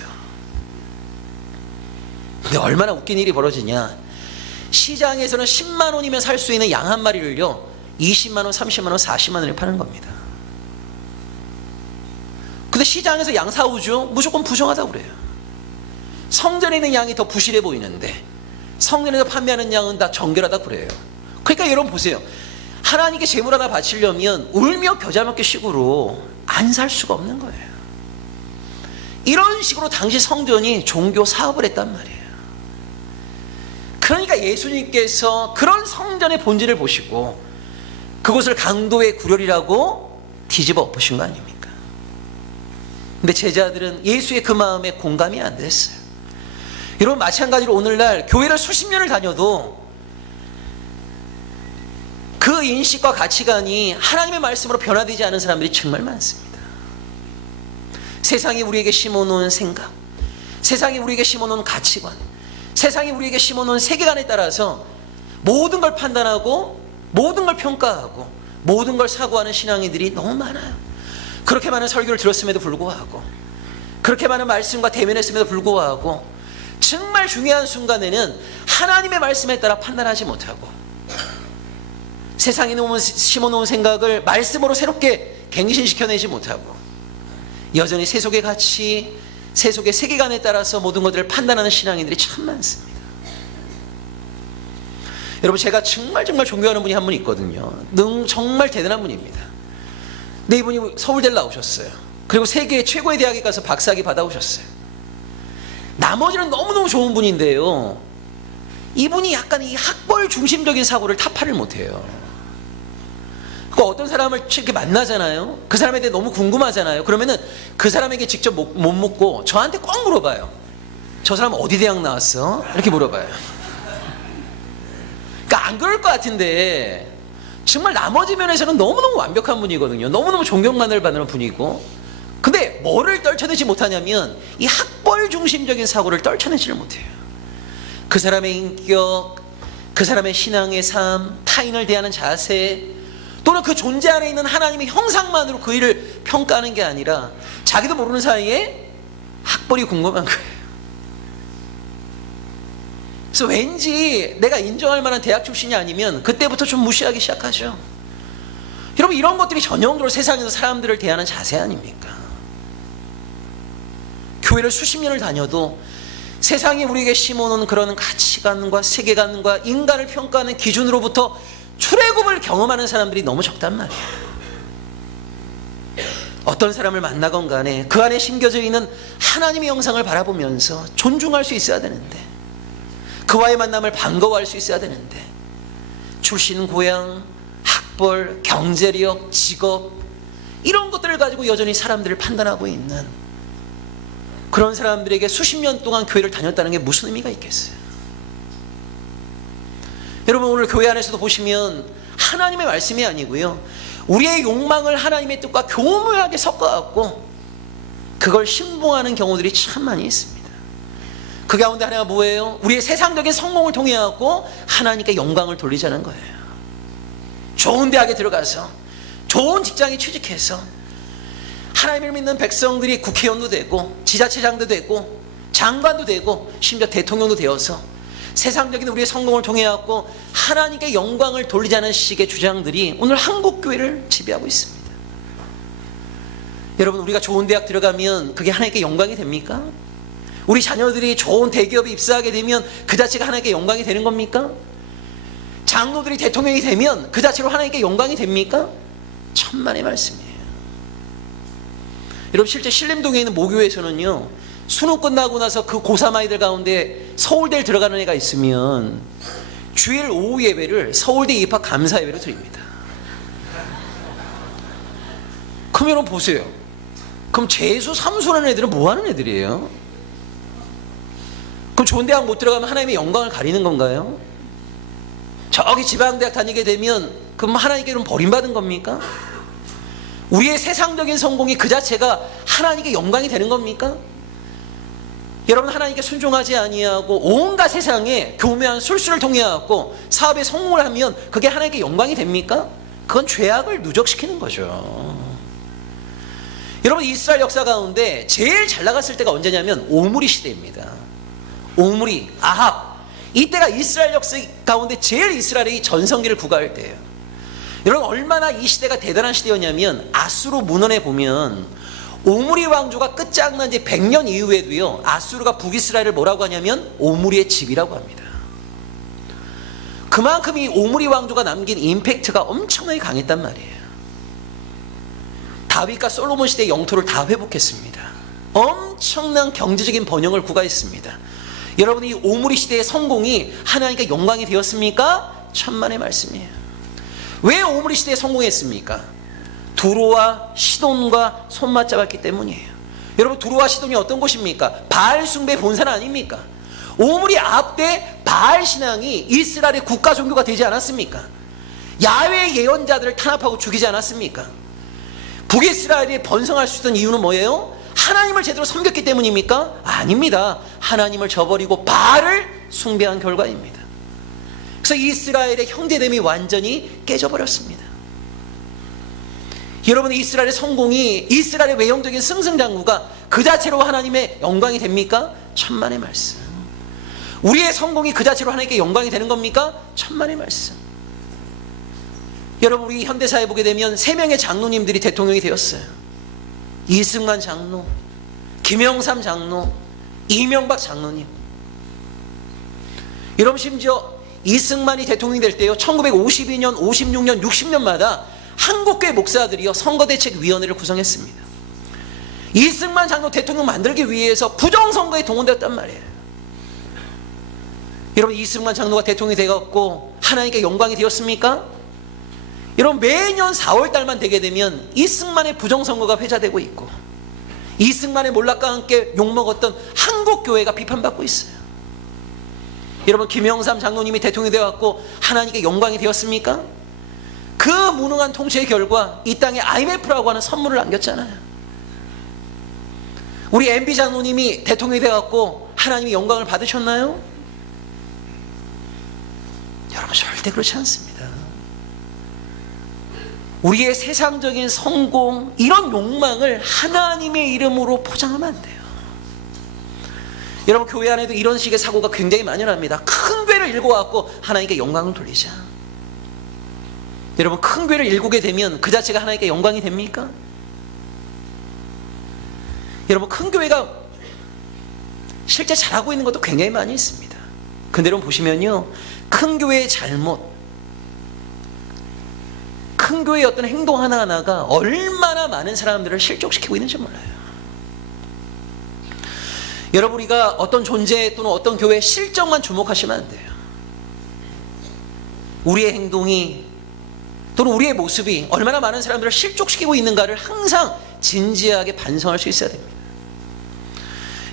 근데 얼마나 웃긴 일이 벌어지냐, 시장에서는 10만 원이면 살 수 있는 양 한 마리를요 20만 원, 30만 원, 40만 원에 파는 겁니다. 근데 시장에서 양 사오죠? 무조건 부정하다고 그래요. 성전에 있는 양이 더 부실해 보이는데 성전에서 판매하는 양은 다 정결하다고 그래요. 그러니까 여러분 보세요. 하나님께 제물 하나 바치려면 울며 겨자 먹기 식으로 안 살 수가 없는 거예요. 이런 식으로 당시 성전이 종교 사업을 했단 말이에요. 그러니까 예수님께서 그런 성전의 본질을 보시고 그곳을 강도의 구렬이라고 뒤집어 엎으신 거 아닙니까? 근데 제자들은 예수의 그 마음에 공감이 안 됐어요. 여러분, 마찬가지로 오늘날 교회를 수십 년을 다녀도 그 인식과 가치관이 하나님의 말씀으로 변화되지 않은 사람들이 정말 많습니다. 세상이 우리에게 심어놓은 생각, 세상이 우리에게 심어놓은 가치관, 세상이 우리에게 심어놓은 세계관에 따라서 모든 걸 판단하고 모든 걸 평가하고 모든 걸 사고하는 신앙인들이 너무 많아요. 그렇게 많은 설교를 들었음에도 불구하고, 그렇게 많은 말씀과 대면했음에도 불구하고 정말 중요한 순간에는 하나님의 말씀에 따라 판단하지 못하고 세상에 심어놓은 생각을 말씀으로 새롭게 갱신시켜내지 못하고 여전히 세속의 가치, 세속의 세계관에 따라서 모든 것들을 판단하는 신앙인들이 참 많습니다. 여러분, 제가 정말 존경하는 분이 한 분 있거든요. 정말 대단한 분입니다. 근데 이분이 서울대를 나오셨어요. 그리고 세계 최고의 대학에 가서 박사학위 받아오셨어요. 나머지는 너무너무 좋은 분인데요, 이분이 약간 이 학벌 중심적인 사고를 타파를 못해요. 그 어떤 사람을 이렇게 만나잖아요. 그 사람에 대해 너무 궁금하잖아요. 그러면은 그 사람에게 직접 못 묻고 저한테 꼭 물어봐요. 저 사람 어디 대학 나왔어? 이렇게 물어봐요. 그러니까 안 그럴 것 같은데 정말 나머지 면에서는 너무너무 완벽한 분이거든요. 너무너무 존경만을 받는 분이고, 근데 뭐를 떨쳐내지 못하냐면 이 학벌 중심적인 사고를 떨쳐내지를 못해요. 그 사람의 인격, 그 사람의 신앙의 삶, 타인을 대하는 자세, 또는 그 존재 안에 있는 하나님의 형상만으로 그 일을 평가하는 게 아니라 자기도 모르는 사이에 학벌이 궁금한 거예요. 그래서 왠지 내가 인정할 만한 대학 출신이 아니면 그때부터 좀 무시하기 시작하죠. 여러분, 이런 것들이 전형적으로 세상에서 사람들을 대하는 자세 아닙니까? 교회를 수십 년을 다녀도 세상이 우리에게 심어놓은 그런 가치관과 세계관과 인간을 평가하는 기준으로부터 출애굽을 경험하는 사람들이 너무 적단 말이에요. 어떤 사람을 만나건 간에 그 안에 심겨져 있는 하나님의 형상을 바라보면서 존중할 수 있어야 되는데, 그와의 만남을 반가워할 수 있어야 되는데, 출신, 고향, 학벌, 경제력, 직업, 이런 것들을 가지고 여전히 사람들을 판단하고 있는 그런 사람들에게 수십 년 동안 교회를 다녔다는 게 무슨 의미가 있겠어요? 여러분, 오늘 교회 안에서도 보시면 하나님의 말씀이 아니고요, 우리의 욕망을 하나님의 뜻과 교묘하게 섞어갖고 그걸 신봉하는 경우들이 참 많이 있습니다. 그 가운데 하나가 뭐예요? 우리의 세상적인 성공을 통해 갖고 하나님께 영광을 돌리자는 거예요. 좋은 대학에 들어가서 좋은 직장에 취직해서 하나님을 믿는 백성들이 국회의원도 되고 지자체장도 되고 장관도 되고 심지어 대통령도 되어서 세상적인 우리의 성공을 통해 갖고 하나님께 영광을 돌리자는 식의 주장들이 오늘 한국 교회를 지배하고 있습니다. 여러분, 우리가 좋은 대학 들어가면 그게 하나님께 영광이 됩니까? 우리 자녀들이 좋은 대기업에 입사하게 되면 그 자체가 하나님께 영광이 되는 겁니까? 장로들이 대통령이 되면 그 자체로 하나님께 영광이 됩니까? 천만의 말씀이에요. 여러분, 실제 신림동에 있는 모교에서는요, 수능 끝나고 나서 그 고3 아이들 가운데 서울대를 들어가는 애가 있으면 주일 오후 예배를 서울대 입학 감사 예배로 드립니다. 그럼 여러분 보세요. 그럼 재수, 삼수라는 애들은 뭐 하는 애들이에요? 그럼 좋은 대학 못 들어가면 하나님의 영광을 가리는 건가요? 저기 지방대학 다니게 되면 그럼 하나님께 좀 버림받은 겁니까? 우리의 세상적인 성공이 그 자체가 하나님께 영광이 되는 겁니까? 여러분, 하나님께 순종하지 아니하고 온갖 세상에 교묘한 술수를 통해 갖고 사업에 성공을 하면 그게 하나님께 영광이 됩니까? 그건 죄악을 누적시키는 거죠. 여러분, 이스라엘 역사 가운데 제일 잘 나갔을 때가 언제냐면 오므리 시대입니다. 오므리, 아합, 이때가 이스라엘 역사 가운데 제일 이스라엘이 전성기를 구가할 때예요. 여러분, 얼마나 이 시대가 대단한 시대였냐면 아수르 문헌에 보면 오므리 왕조가 끝장난 지 100년 이후에도요, 아수르가 북이스라엘을 뭐라고 하냐면 오므리의 집이라고 합니다. 그만큼 이 오므리 왕조가 남긴 임팩트가 엄청나게 강했단 말이에요. 다윗과 솔로몬 시대의 영토를 다 회복했습니다. 엄청난 경제적인 번영을 구가했습니다. 여러분, 이 오므리 시대의 성공이 하나님께 영광이 되었습니까? 천만의 말씀이에요. 왜 오므리 시대에 성공했습니까? 두로와 시돈과 손맞잡았기 때문이에요. 여러분, 두로와 시돈이 어떤 곳입니까? 바알 숭배 본산 아닙니까? 오므리 아합 때 바알 신앙이 이스라엘의 국가 종교가 되지 않았습니까? 야훼의 예언자들을 탄압하고 죽이지 않았습니까? 북이스라엘이 번성할 수 있던 이유는 뭐예요? 하나님을 제대로 섬겼기 때문입니까? 아닙니다. 하나님을 저버리고 바알을 숭배한 결과입니다. 그래서 이스라엘의 형제됨이 완전히 깨져버렸습니다. 여러분, 이스라엘의 성공이, 이스라엘의 외형적인 승승장구가 그 자체로 하나님의 영광이 됩니까? 천만의 말씀. 우리의 성공이 그 자체로 하나님께 영광이 되는 겁니까? 천만의 말씀. 여러분, 우리 현대사에 보게 되면 3명의 장로님들이 대통령이 되었어요. 이승만 장로, 김영삼 장로, 이명박 장로님. 여러분, 심지어 이승만이 대통령이 될 때요, 1952년, 56년, 60년마다 한국교회 목사들이요 선거대책위원회를 구성했습니다. 이승만 장로 대통령 만들기 위해서 부정선거에 동원되었단 말이에요. 여러분, 이승만 장로가 대통령이 되었고 하나님께 영광이 되었습니까? 여러분, 매년 4월달만 되게 되면 이승만의 부정선거가 회자되고 있고 이승만의 몰락과 함께 욕먹었던 한국교회가 비판받고 있어요. 여러분, 김영삼 장로님이 대통령이 되었고 하나님께 영광이 되었습니까? 그 무능한 통치의 결과 이 땅에 IMF라고 하는 선물을 남겼잖아요. 우리 MB 장로님이 대통령이 되었고 하나님의 영광을 받으셨나요? 여러분, 절대 그렇지 않습니다. 우리의 세상적인 성공, 이런 욕망을 하나님의 이름으로 포장하면 안 돼요. 여러분, 교회 안에도 이런 식의 사고가 굉장히 만연합니다. 큰 교회를 일궈갖고 하나님께 영광을 돌리자. 여러분, 큰 교회를 일구게 되면 그 자체가 하나님께 영광이 됩니까? 여러분, 큰 교회가 실제 잘하고 있는 것도 굉장히 많이 있습니다. 근데 여러분 보시면요, 큰 교회의 잘못, 큰 교회의 어떤 행동 하나하나가 얼마나 많은 사람들을 실족시키고 있는지 몰라요. 여러분, 우리가 어떤 존재 또는 어떤 교회의 실적만 주목하시면 안 돼요. 우리의 행동이 또는 우리의 모습이 얼마나 많은 사람들을 실족시키고 있는가를 항상 진지하게 반성할 수 있어야 됩니다.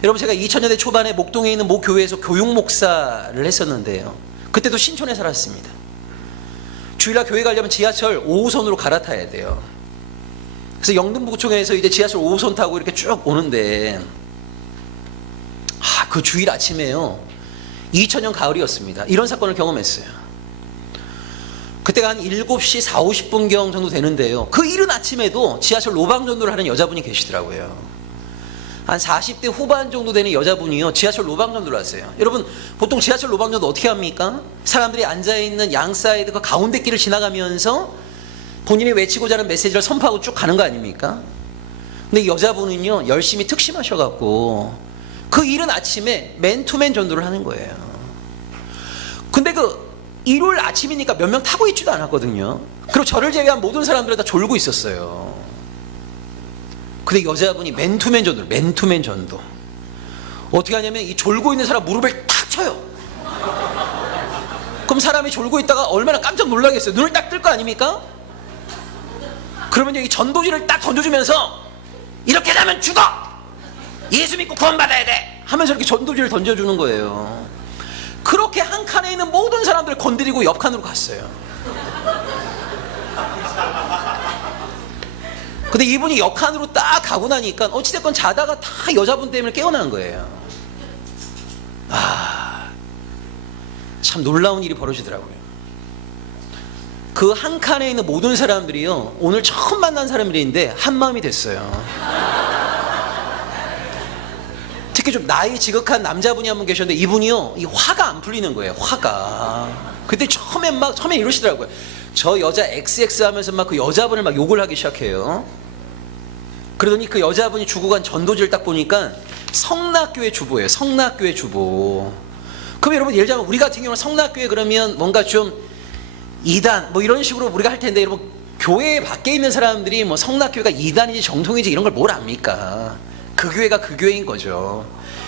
여러분, 제가 2000년대 초반에 목동에 있는 모 교회에서 교육 목사를 했었는데요, 그때도 신촌에 살았습니다. 주일날 교회 가려면 지하철 5호선으로 갈아타야 돼요. 그래서 영등포구청에서 이제 지하철 5호선 타고 이렇게 쭉 오는데, 그 주일 아침에요, 2000년 가을이었습니다. 이런 사건을 경험했어요. 그때가 한 7시 40~50분경 정도 되는데요, 그 이른 아침에도 지하철 로방전도를 하는 여자분이 계시더라고요. 한 40대 후반 정도 되는 여자분이요, 지하철 로방전도를 하세요. 여러분, 보통 지하철 로방전도 어떻게 합니까? 사람들이 앉아있는 양 사이드 그 가운데 길을 지나가면서 본인이 외치고자 하는 메시지를 선포하고 쭉 가는 거 아닙니까? 근데 여자분은요, 열심히 특심하셔갖고 그 이른 아침에 맨투맨 전도를 하는 거예요. 근데 일요일 아침이니까 몇 명 타고 있지도 않았거든요. 그리고 저를 제외한 모든 사람들은 다 졸고 있었어요. 근데 여자분이 맨투맨 전도. 어떻게 하냐면 이 졸고 있는 사람 무릎을 탁 쳐요. 그럼 사람이 졸고 있다가 얼마나 깜짝 놀라겠어요. 눈을 딱 뜰 거 아닙니까? 그러면 이 전도지를 딱 던져주면서 이렇게 하면 죽어! 예수 믿고 구원받아야 돼! 하면서 이렇게 전도지를 던져주는 거예요. 그렇게 한 칸에 있는 모든 사람들을 건드리고 옆 칸으로 갔어요. 근데 이분이 옆 칸으로 딱 가고 나니까 어찌됐건 자다가 다 여자분 때문에 깨어난 거예요. 참 놀라운 일이 벌어지더라고요. 그 한 칸에 있는 모든 사람들이요, 오늘 처음 만난 사람들인데 한 마음이 됐어요. 특히 좀 나이 지극한 남자분이 한 분 계셨는데 이분이요, 이 화가 안 풀리는 거예요. 화가. 그때 처음에 이러시더라고요. 저 여자 XX 하면서 막 그 여자분을 막 욕을 하기 시작해요. 그러더니 그 여자분이 주고 간 전도지를 딱 보니까 성락교회 주보예요. 성락교회 주보. 그럼 여러분, 예를 들자면 우리 같은 경우는 성락교회 그러면 뭔가 좀 이단 뭐 이런 식으로 우리가 할 텐데, 여러분, 교회 밖에 있는 사람들이 뭐 성락교회가 이단인지 정통인지 이런 걸 뭘 압니까? 그 교회가 그 교회인 거죠.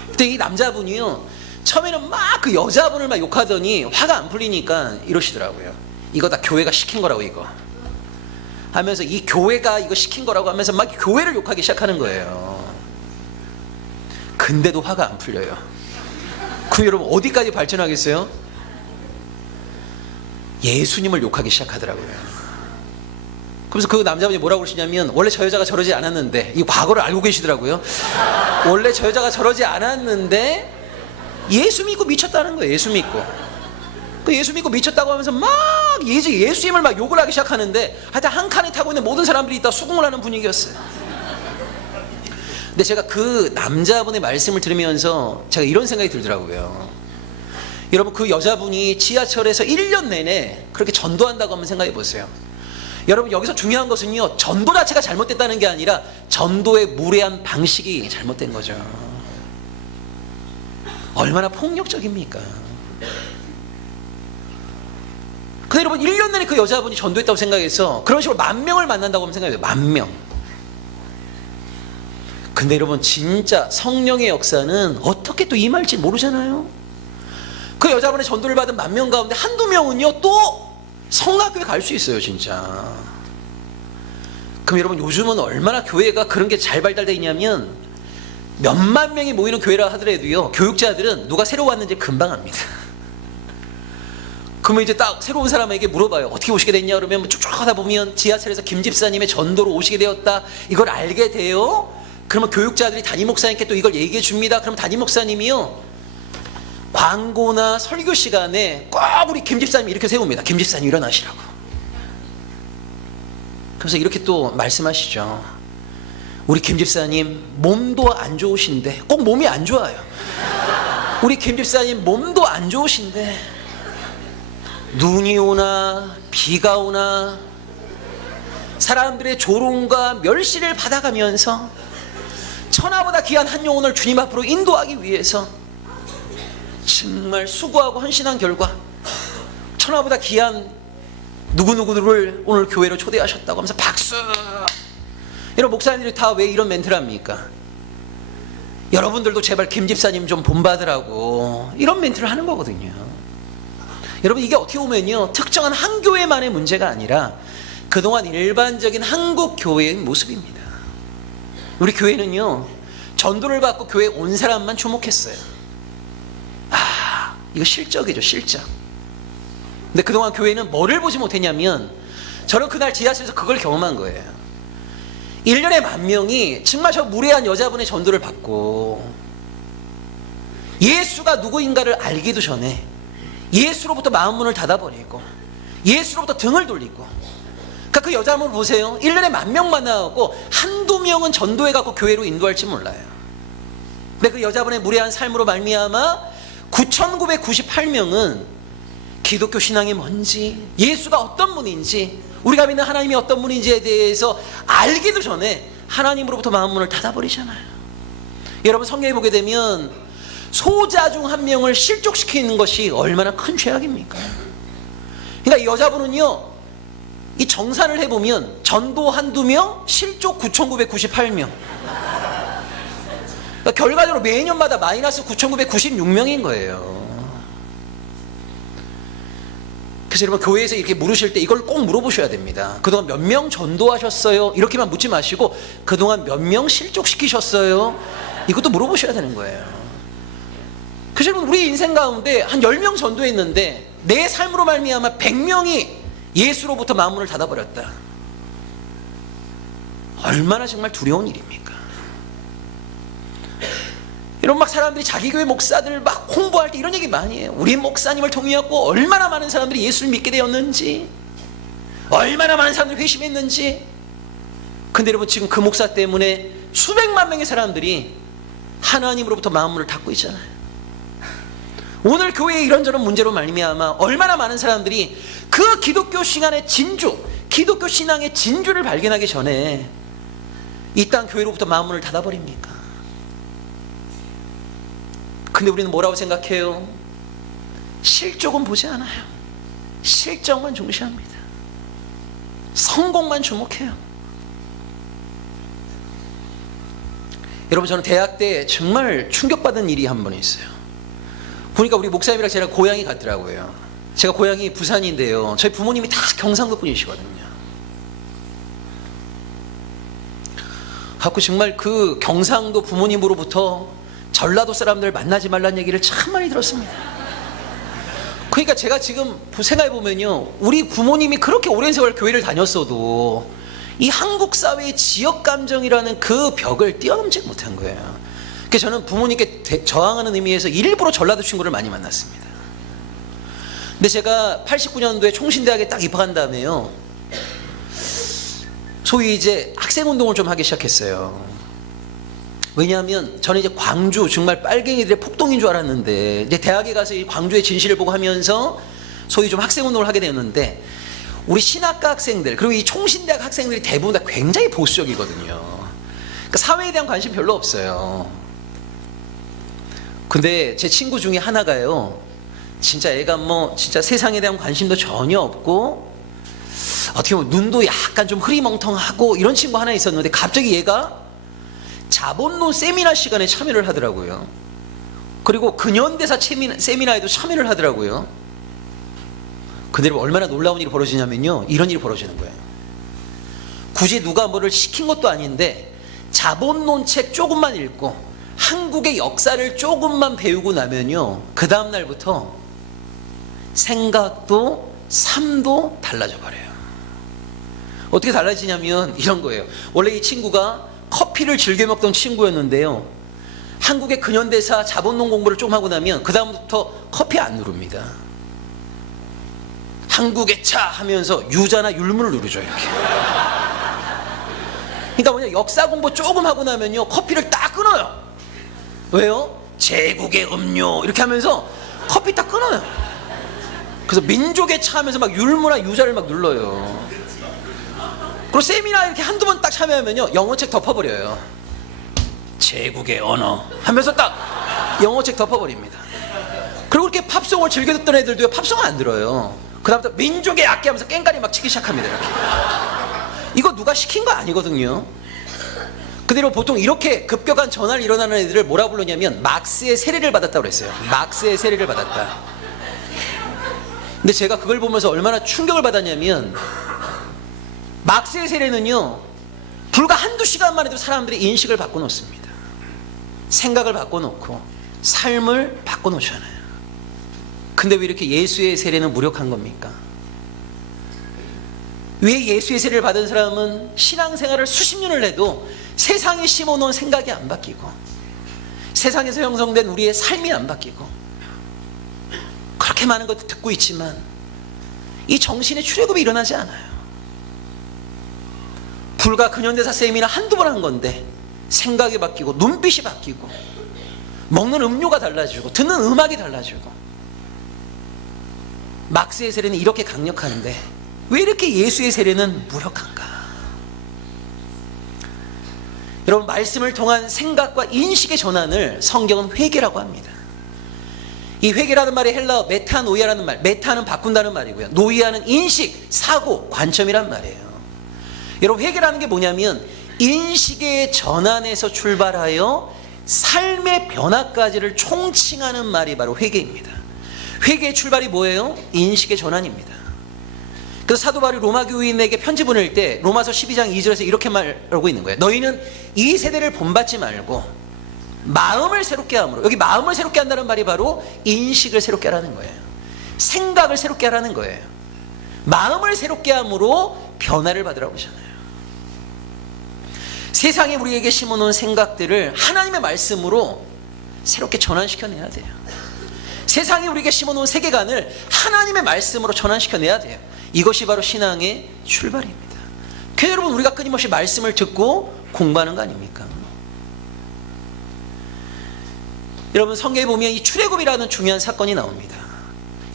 근데 이 남자분이요, 처음에는 막 그 여자분을 막 욕하더니 화가 안 풀리니까 이러시더라고요. 이거 다 교회가 시킨 거라고, 이거 하면서 이 교회가 이거 시킨 거라고 하면서 막 교회를 욕하기 시작하는 거예요. 근데도 화가 안 풀려요. 그럼 여러분, 어디까지 발전하겠어요? 예수님을 욕하기 시작하더라고요. 그래서 그 남자분이 뭐라고 그러시냐면, 원래 저 여자가 저러지 않았는데, 이 과거를 알고 계시더라고요. 원래 저 여자가 저러지 않았는데 예수 믿고 미쳤다는 거예요. 예수 믿고. 그 예수 믿고 미쳤다고 하면서 막 예수님을 막 욕을 하기 시작하는데 하여튼 한 칸에 타고 있는 모든 사람들이 있다 수긍을 하는 분위기였어요. 근데 제가 그 남자분의 말씀을 들으면서 제가 이런 생각이 들더라고요. 여러분, 그 여자분이 지하철에서 1년 내내 그렇게 전도한다고 한번 생각해 보세요. 여러분, 여기서 중요한 것은요, 전도 자체가 잘못됐다는 게 아니라 전도의 무례한 방식이 잘못된 거죠. 얼마나 폭력적입니까? 근데 여러분, 1년 내내 그 여자분이 전도했다고 생각해서 그런 식으로 10,000명을 만난다고 하면 생각해요. 10,000명. 근데 여러분, 진짜 성령의 역사는 어떻게 또 임할지 모르잖아요. 그 여자분의 전도를 받은 10,000명 가운데 한두 명은요 또 성악교회 갈 수 있어요, 진짜. 그럼 여러분, 요즘은 얼마나 교회가 그런 게 잘 발달되어 있냐면 몇만 명이 모이는 교회라 하더라도요, 교육자들은 누가 새로 왔는지 금방 압니다. 그러면 이제 딱 새로운 사람에게 물어봐요. 어떻게 오시게 됐냐? 그러면 쭉쭉 하다 보면 지하철에서 김 집사님의 전도로 오시게 되었다, 이걸 알게 돼요. 그러면 교육자들이 담임 목사님께 또 이걸 얘기해 줍니다. 그럼 담임 목사님이요, 광고나 설교 시간에 꼭 우리 김 집사님 이렇게 세웁니다. 김 집사님 일어나시라고. 그래서 이렇게 또 말씀하시죠. 우리 김 집사님 몸도 안 좋으신데, 꼭 몸이 안 좋아요. 우리 김 집사님 몸도 안 좋으신데 눈이 오나 비가 오나 사람들의 조롱과 멸시를 받아가면서 천하보다 귀한 한 영혼을 주님 앞으로 인도하기 위해서 정말 수고하고 헌신한 결과 천하보다 귀한 누구누구를 오늘 교회로 초대하셨다고 하면서 박수. 여러분, 목사님들이 다 왜 이런 멘트를 합니까? 여러분들도 제발 김 집사님 좀 본받으라고 이런 멘트를 하는 거거든요. 여러분, 이게 어떻게 보면요, 특정한 한 교회만의 문제가 아니라 그동안 일반적인 한국 교회의 모습입니다. 우리 교회는요, 전도를 받고 교회에 온 사람만 주목했어요. 이거 실적이죠, 실적. 근데 그동안 교회는 뭐를 보지 못했냐면, 저는 그날 지하철에서 그걸 경험한 거예요. 1년에 10,000명이 정말 저 무례한 여자분의 전도를 받고 예수가 누구인가를 알기도 전에 예수로부터 마음 문을 닫아버리고 예수로부터 등을 돌리고, 그러니까 그 여자분을 보세요. 1년에 10,000명 만나고 한두 명은 전도해갖고 교회로 인도할지 몰라요. 근데 그 여자분의 무례한 삶으로 말미암아 9,998명은 기독교 신앙이 뭔지, 예수가 어떤 분인지, 우리가 믿는 하나님이 어떤 분인지에 대해서 알기도 전에 하나님으로부터 마음 문을 닫아버리잖아요. 여러분, 성경에 보게 되면 소자 중 한 명을 실족시키는 것이 얼마나 큰 죄악입니까? 그러니까 이 여자분은요, 이 정산을 해보면 전도 한두 명, 실족 9,998명. 그러니까 결과적으로 매년마다 마이너스 9,996명인 거예요. 그래서 여러분, 교회에서 이렇게 물으실 때 이걸 꼭 물어보셔야 됩니다. 그동안 몇 명 전도하셨어요? 이렇게만 묻지 마시고 그동안 몇 명 실족시키셨어요? 이것도 물어보셔야 되는 거예요. 그래서 여러분, 우리 인생 가운데 한 10명 전도했는데 내 삶으로 말미암아 100명이 예수로부터 마음문을 닫아버렸다. 얼마나 정말 두려운 일입니까? 여러분, 막 사람들이 자기 교회 목사들 막 홍보할 때 이런 얘기 많이 해요. 우리 목사님을 통해갖고 얼마나 많은 사람들이 예수를 믿게 되었는지, 얼마나 많은 사람들이 회심했는지. 근데 여러분, 지금 그 목사 때문에 수백만 명의 사람들이 하나님으로부터 마음문을 닫고 있잖아요. 오늘 교회의 이런저런 문제로 말미암아 얼마나 많은 사람들이 그 기독교 신앙의 진주, 기독교 신앙의 진주를 발견하기 전에 이 땅 교회로부터 마음문을 닫아버립니까? 근데 우리는 뭐라고 생각해요? 실족은 보지 않아요. 실적만 중시합니다. 성공만 주목해요. 여러분, 저는 대학 때 정말 충격받은 일이 한 번 있어요. 보니까 우리 목사님이랑 제가 고향이 같더라고요. 제가 고향이 부산인데요, 저희 부모님이 다 경상도 분이시거든요. 갖고 정말 그 경상도 부모님으로부터 전라도 사람들 만나지 말라는 얘기를 참 많이 들었습니다. 그러니까 제가 지금 생각해 보면요, 우리 부모님이 그렇게 오랜 세월 교회를 다녔어도 이 한국 사회의 지역 감정이라는 그 벽을 뛰어넘지 못한 거예요. 그래서 저는 부모님께 저항하는 의미에서 일부러 전라도 친구를 많이 만났습니다. 근데 제가 89년도에 총신대학에 딱 입학한 다음에요, 소위 이제 학생운동을 좀 하기 시작했어요. 왜냐하면 저는 이제 광주 정말 빨갱이들의 폭동인 줄 알았는데, 이제 대학에 가서 이 광주의 진실을 보고 하면서 소위 좀 학생운동을 하게 되었는데, 우리 신학과 학생들 그리고 이 총신대학 학생들이 대부분 다 굉장히 보수적이거든요. 그러니까 사회에 대한 관심 별로 없어요. 근데 제 친구 중에 하나가요, 진짜 애가 뭐 진짜 세상에 대한 관심도 전혀 없고 어떻게 보면 눈도 약간 좀 흐리멍텅하고 이런 친구 하나 있었는데, 갑자기 얘가 자본론 세미나 시간에 참여를 하더라고요. 그리고 근현대사 세미나에도 참여를 하더라고요. 근데 얼마나 놀라운 일이 벌어지냐면요, 이런 일이 벌어지는 거예요. 굳이 누가 뭐를 시킨 것도 아닌데 자본론 책 조금만 읽고 한국의 역사를 조금만 배우고 나면요, 그 다음 날부터 생각도 삶도 달라져 버려요. 어떻게 달라지냐면 이런 거예요. 원래 이 친구가 커피를 즐겨 먹던 친구였는데요, 한국의 근현대사 자본론 공부를 좀 하고 나면 그 다음부터 커피 안 누릅니다. 한국의 차 하면서 유자나 율무를 누르죠, 이렇게. 그러니까 뭐냐, 역사 공부 조금 하고 나면요, 커피를 딱 끊어요. 왜요? 제국의 음료 이렇게 하면서 커피 딱 끊어요. 그래서 민족의 차 하면서 막 율무나 유자를 막 눌러요. 그리고 세미나 이렇게 한두 번 딱 참여하면요, 영어책 덮어버려요. 제국의 언어 하면서 딱 영어책 덮어버립니다. 그리고 이렇게 팝송을 즐겨 듣던 애들도요, 팝송을 안 들어요. 그 다음부터 민족의 악기 하면서 깽가리 막 치기 시작합니다, 이렇게. 이거 누가 시킨 거 아니거든요. 그대로 보통 이렇게 급격한 전환이 일어나는 애들을 뭐라 부르냐면 막스의 세례를 받았다고 그랬어요. 막스의 세례를 받았다. 근데 제가 그걸 보면서 얼마나 충격을 받았냐면, 막스의 세례는요, 불과 한두 시간만 해도 사람들의 인식을 바꿔놓습니다. 생각을 바꿔놓고 삶을 바꿔놓잖아요. 근데 왜 이렇게 예수의 세례는 무력한 겁니까? 왜 예수의 세례를 받은 사람은 신앙생활을 수십 년을 해도 세상에 심어놓은 생각이 안 바뀌고 세상에서 형성된 우리의 삶이 안 바뀌고, 그렇게 많은 것도 듣고 있지만 이 정신의 출애굽이 일어나지 않아요. 불과 근현대사 세미나 한두 번 한 건데 생각이 바뀌고 눈빛이 바뀌고 먹는 음료가 달라지고 듣는 음악이 달라지고. 막스의 세례는 이렇게 강력한데 왜 이렇게 예수의 세례는 무력한가? 여러분, 말씀을 통한 생각과 인식의 전환을 성경은 회개라고 합니다. 이 회개라는 말이 헬라어 메타노이아라는 말, 메타는 바꾼다는 말이고요, 노이아는 인식, 사고, 관점이란 말이에요. 여러분, 회개라는 게 뭐냐면 인식의 전환에서 출발하여 삶의 변화까지를 총칭하는 말이 바로 회개입니다. 회개의 출발이 뭐예요? 인식의 전환입니다. 그래서 사도 바울이 로마 교인에게 편지 보낼 때 로마서 12장 2절에서 이렇게 말하고 있는 거예요. 너희는 이 세대를 본받지 말고 마음을 새롭게 함으로. 여기 마음을 새롭게 한다는 말이 바로 인식을 새롭게 하라는 거예요. 생각을 새롭게 하라는 거예요. 마음을 새롭게 함으로 변화를 받으라고 하잖아요. 세상에 우리에게 심어놓은 생각들을 하나님의 말씀으로 새롭게 전환시켜내야 돼요. 세상에 우리에게 심어놓은 세계관을 하나님의 말씀으로 전환시켜내야 돼요. 이것이 바로 신앙의 출발입니다. 그래서 여러분, 우리가 끊임없이 말씀을 듣고 공부하는 거 아닙니까? 여러분, 성경에 보면 이 출애굽이라는 중요한 사건이 나옵니다.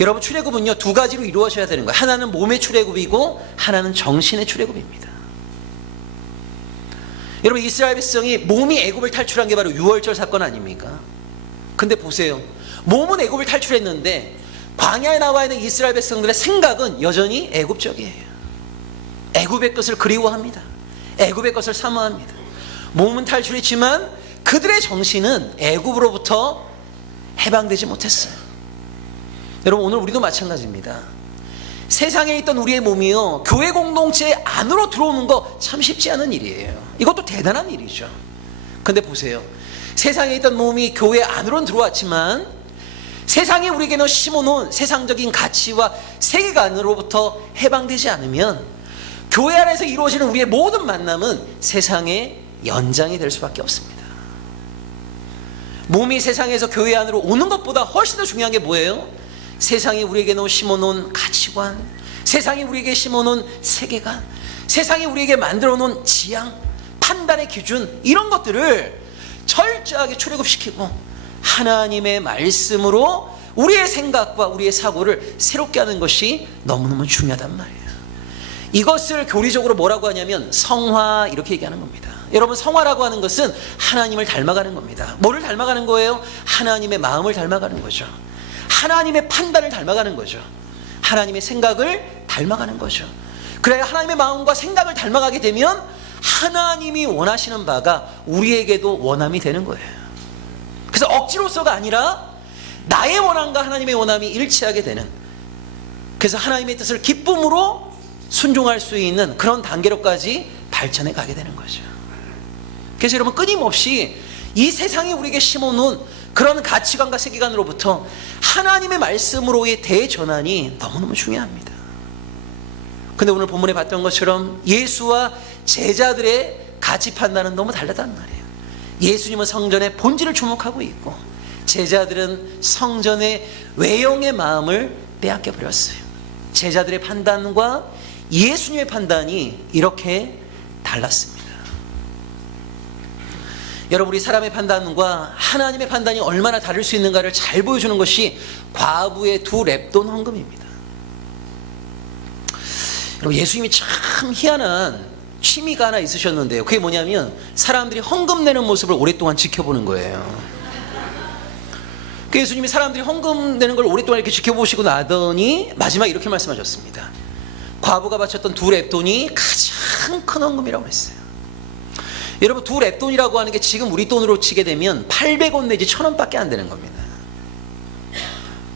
여러분, 출애굽은요, 두 가지로 이루어져야 되는 거예요. 하나는 몸의 출애굽이고 하나는 정신의 출애굽입니다. 여러분, 이스라엘 백성이 몸이 애굽을 탈출한 게 바로 유월절 사건 아닙니까? 근데 보세요, 몸은 애굽을 탈출했는데 광야에 나와 있는 이스라엘 백성들의 생각은 여전히 애굽적이에요. 애굽의 것을 그리워합니다. 애굽의 것을 사모합니다. 몸은 탈출했지만 그들의 정신은 애굽으로부터 해방되지 못했어요. 여러분, 오늘 우리도 마찬가지입니다. 세상에 있던 우리의 몸이요, 교회 공동체 안으로 들어오는 거 참 쉽지 않은 일이에요. 이것도 대단한 일이죠. 근데 보세요, 세상에 있던 몸이 교회 안으로는 들어왔지만 세상에 우리에게는 심어놓은 세상적인 가치와 세계관으로부터 해방되지 않으면 교회 안에서 이루어지는 우리의 모든 만남은 세상의 연장이 될 수밖에 없습니다. 몸이 세상에서 교회 안으로 오는 것보다 훨씬 더 중요한 게 뭐예요? 세상이 우리에게 심어놓은 가치관, 세상이 우리에게 심어놓은 세계관, 세상이 우리에게 만들어놓은 지향, 판단의 기준, 이런 것들을 철저하게 출애굽시키고 하나님의 말씀으로 우리의 생각과 우리의 사고를 새롭게 하는 것이 너무너무 중요하단 말이에요. 이것을 교리적으로 뭐라고 하냐면 성화, 이렇게 얘기하는 겁니다. 여러분, 성화라고 하는 것은 하나님을 닮아가는 겁니다. 뭐를 닮아가는 거예요? 하나님의 마음을 닮아가는 거죠. 하나님의 판단을 닮아가는 거죠. 하나님의 생각을 닮아가는 거죠. 그래야 하나님의 마음과 생각을 닮아가게 되면 하나님이 원하시는 바가 우리에게도 원함이 되는 거예요. 그래서 억지로서가 아니라 나의 원함과 하나님의 원함이 일치하게 되는, 그래서 하나님의 뜻을 기쁨으로 순종할 수 있는 그런 단계로까지 발전해 가게 되는 거죠. 그래서 여러분, 끊임없이 이 세상이 우리에게 심어놓은 그런 가치관과 세계관으로부터 하나님의 말씀으로의 대전환이 너무너무 중요합니다. 근데 오늘 본문에 봤던 것처럼 예수와 제자들의 가치 판단은 너무 다르단 말이에요. 예수님은 성전의 본질을 주목하고 있고 제자들은 성전의 외형의 마음을 빼앗겨 버렸어요. 제자들의 판단과 예수님의 판단이 이렇게 달랐습니다. 여러분, 우리 사람의 판단과 하나님의 판단이 얼마나 다를 수 있는가를 잘 보여주는 것이 과부의 두 렙돈 헌금입니다. 여러분, 예수님이 참 희한한 취미가 하나 있으셨는데요. 그게 뭐냐면 사람들이 헌금 내는 모습을 오랫동안 지켜보는 거예요. 그 예수님이 사람들이 헌금 내는 걸 오랫동안 이렇게 지켜보시고 나더니 마지막에 이렇게 말씀하셨습니다. 과부가 바쳤던 두 렙돈이 가장 큰 헌금이라고 했어요. 여러분, 두 렙돈이라고 하는 게 지금 우리 돈으로 치게 되면 800원 내지 1000원밖에 안 되는 겁니다.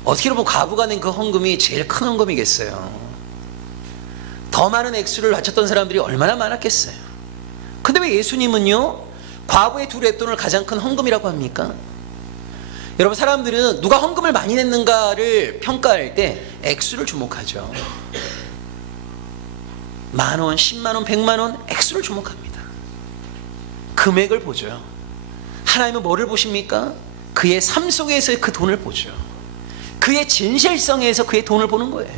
어떻게 보면 과부가 낸 그 헌금이 제일 큰 헌금이겠어요. 더 많은 액수를 바쳤던 사람들이 얼마나 많았겠어요. 근데 왜 예수님은요 과부의 두 렙돈을 가장 큰 헌금이라고 합니까? 여러분, 사람들은 누가 헌금을 많이 냈는가를 평가할 때 액수를 주목하죠. 10,000원, 100,000원, 100만원, 액수를 주목합니다. 금액을 보죠. 하나님은 뭐를 보십니까? 그의 삶 속에서의 그 돈을 보죠. 그의 진실성에서 그의 돈을 보는 거예요.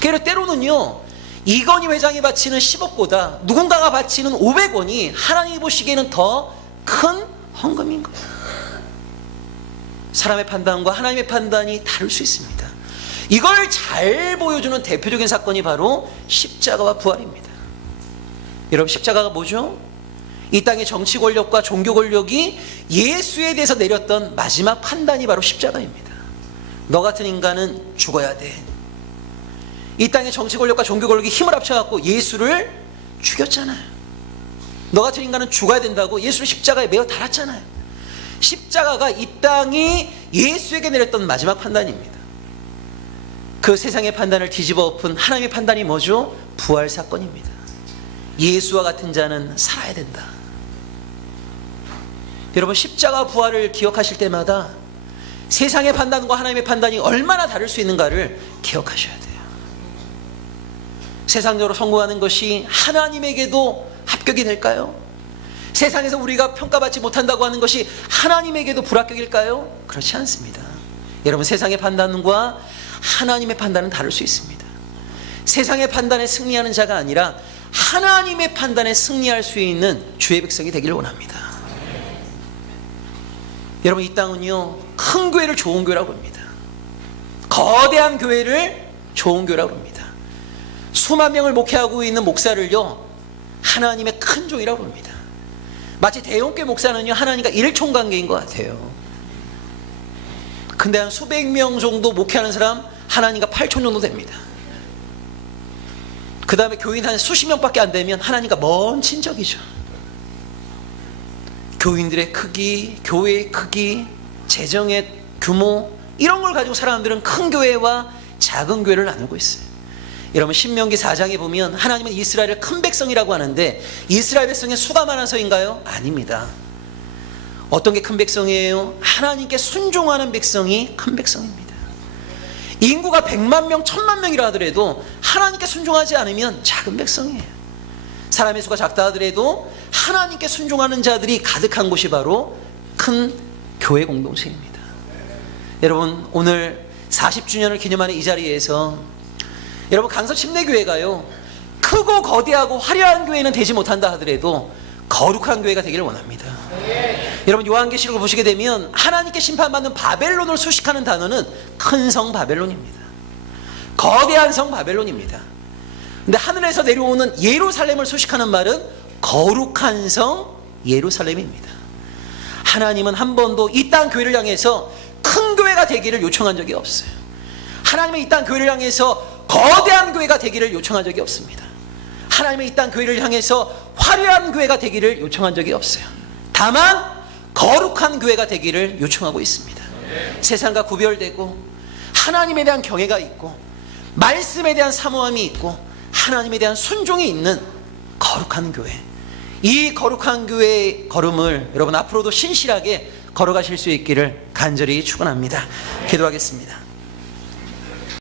그래서 때로는요 이건희 회장이 바치는 10억보다 누군가가 바치는 500원이 하나님이 보시기에는 더 큰 헌금인 거예요. 사람의 판단과 하나님의 판단이 다를 수 있습니다. 이걸 잘 보여주는 대표적인 사건이 바로 십자가와 부활입니다. 여러분, 십자가가 뭐죠? 이 땅의 정치 권력과 종교 권력이 예수에 대해서 내렸던 마지막 판단이 바로 십자가입니다. 너 같은 인간은 죽어야 돼. 이 땅의 정치 권력과 종교 권력이 힘을 합쳐갖고 예수를 죽였잖아요. 너 같은 인간은 죽어야 된다고 예수를 십자가에 매어 달았잖아요. 십자가가 이 땅이 예수에게 내렸던 마지막 판단입니다. 그 세상의 판단을 뒤집어 엎은 하나님의 판단이 뭐죠? 부활 사건입니다. 예수와 같은 자는 살아야 된다. 여러분, 십자가 부활을 기억하실 때마다 세상의 판단과 하나님의 판단이 얼마나 다를 수 있는가를 기억하셔야 돼요. 세상적으로 성공하는 것이 하나님에게도 합격이 될까요? 세상에서 우리가 평가받지 못한다고 하는 것이 하나님에게도 불합격일까요? 그렇지 않습니다. 여러분, 세상의 판단과 하나님의 판단은 다를 수 있습니다. 세상의 판단에 승리하는 자가 아니라 하나님의 판단에 승리할 수 있는 주의 백성이 되기를 원합니다. 여러분, 이 땅은요 큰 교회를 좋은 교회라고 합니다. 거대한 교회를 좋은 교회라고 합니다. 수만 명을 목회하고 있는 목사를요 하나님의 큰 종이라고 합니다. 마치 대형교회 목사는요 하나님과 일총관계인 것 같아요. 근데 한 수백 명 정도 목회하는 사람 하나님과 8촌 정도 됩니다. 그 다음에 교인 한 수십 명밖에 안 되면 하나님과 먼 친척이죠. 교인들의 크기, 교회의 크기, 재정의 규모, 이런 걸 가지고 사람들은 큰 교회와 작은 교회를 나누고 있어요. 여러분, 신명기 4장에 보면 하나님은 이스라엘을 큰 백성이라고 하는데 이스라엘 백성의 수가 많아서인가요? 아닙니다. 어떤 게 큰 백성이에요? 하나님께 순종하는 백성이 큰 백성입니다. 인구가 100만 명, 1000만 명이라 하더라도 하나님께 순종하지 않으면 작은 백성이에요. 사람의 수가 작다 하더라도 하나님께 순종하는 자들이 가득한 곳이 바로 큰 교회 공동체입니다. 여러분, 오늘 40주년을 기념하는 이 자리에서 여러분, 강서 침례교회가요, 크고 거대하고 화려한 교회는 되지 못한다 하더라도 거룩한 교회가 되기를 원합니다. 여러분, 요한계시록을 보시게 되면 하나님께 심판받는 바벨론을 수식하는 단어는 큰 성 바벨론입니다. 거대한 성 바벨론입니다. 근데 하늘에서 내려오는 예루살렘을 수식하는 말은 거룩한 성 예루살렘입니다. 하나님은 한 번도 이 땅 교회를 향해서 큰 교회가 되기를 요청한 적이 없어요. 하나님은 이 땅 교회를 향해서 거대한 교회가 되기를 요청한 적이 없습니다. 하나님은 이 땅 교회를 향해서 화려한 교회가 되기를 요청한 적이 없어요. 다만 거룩한 교회가 되기를 요청하고 있습니다. 세상과 구별되고 하나님에 대한 경외가 있고 말씀에 대한 사모함이 있고 하나님에 대한 순종이 있는 거룩한 교회, 이 거룩한 교회의 걸음을 여러분 앞으로도 신실하게 걸어가실 수 있기를 간절히 축원합니다. 기도하겠습니다.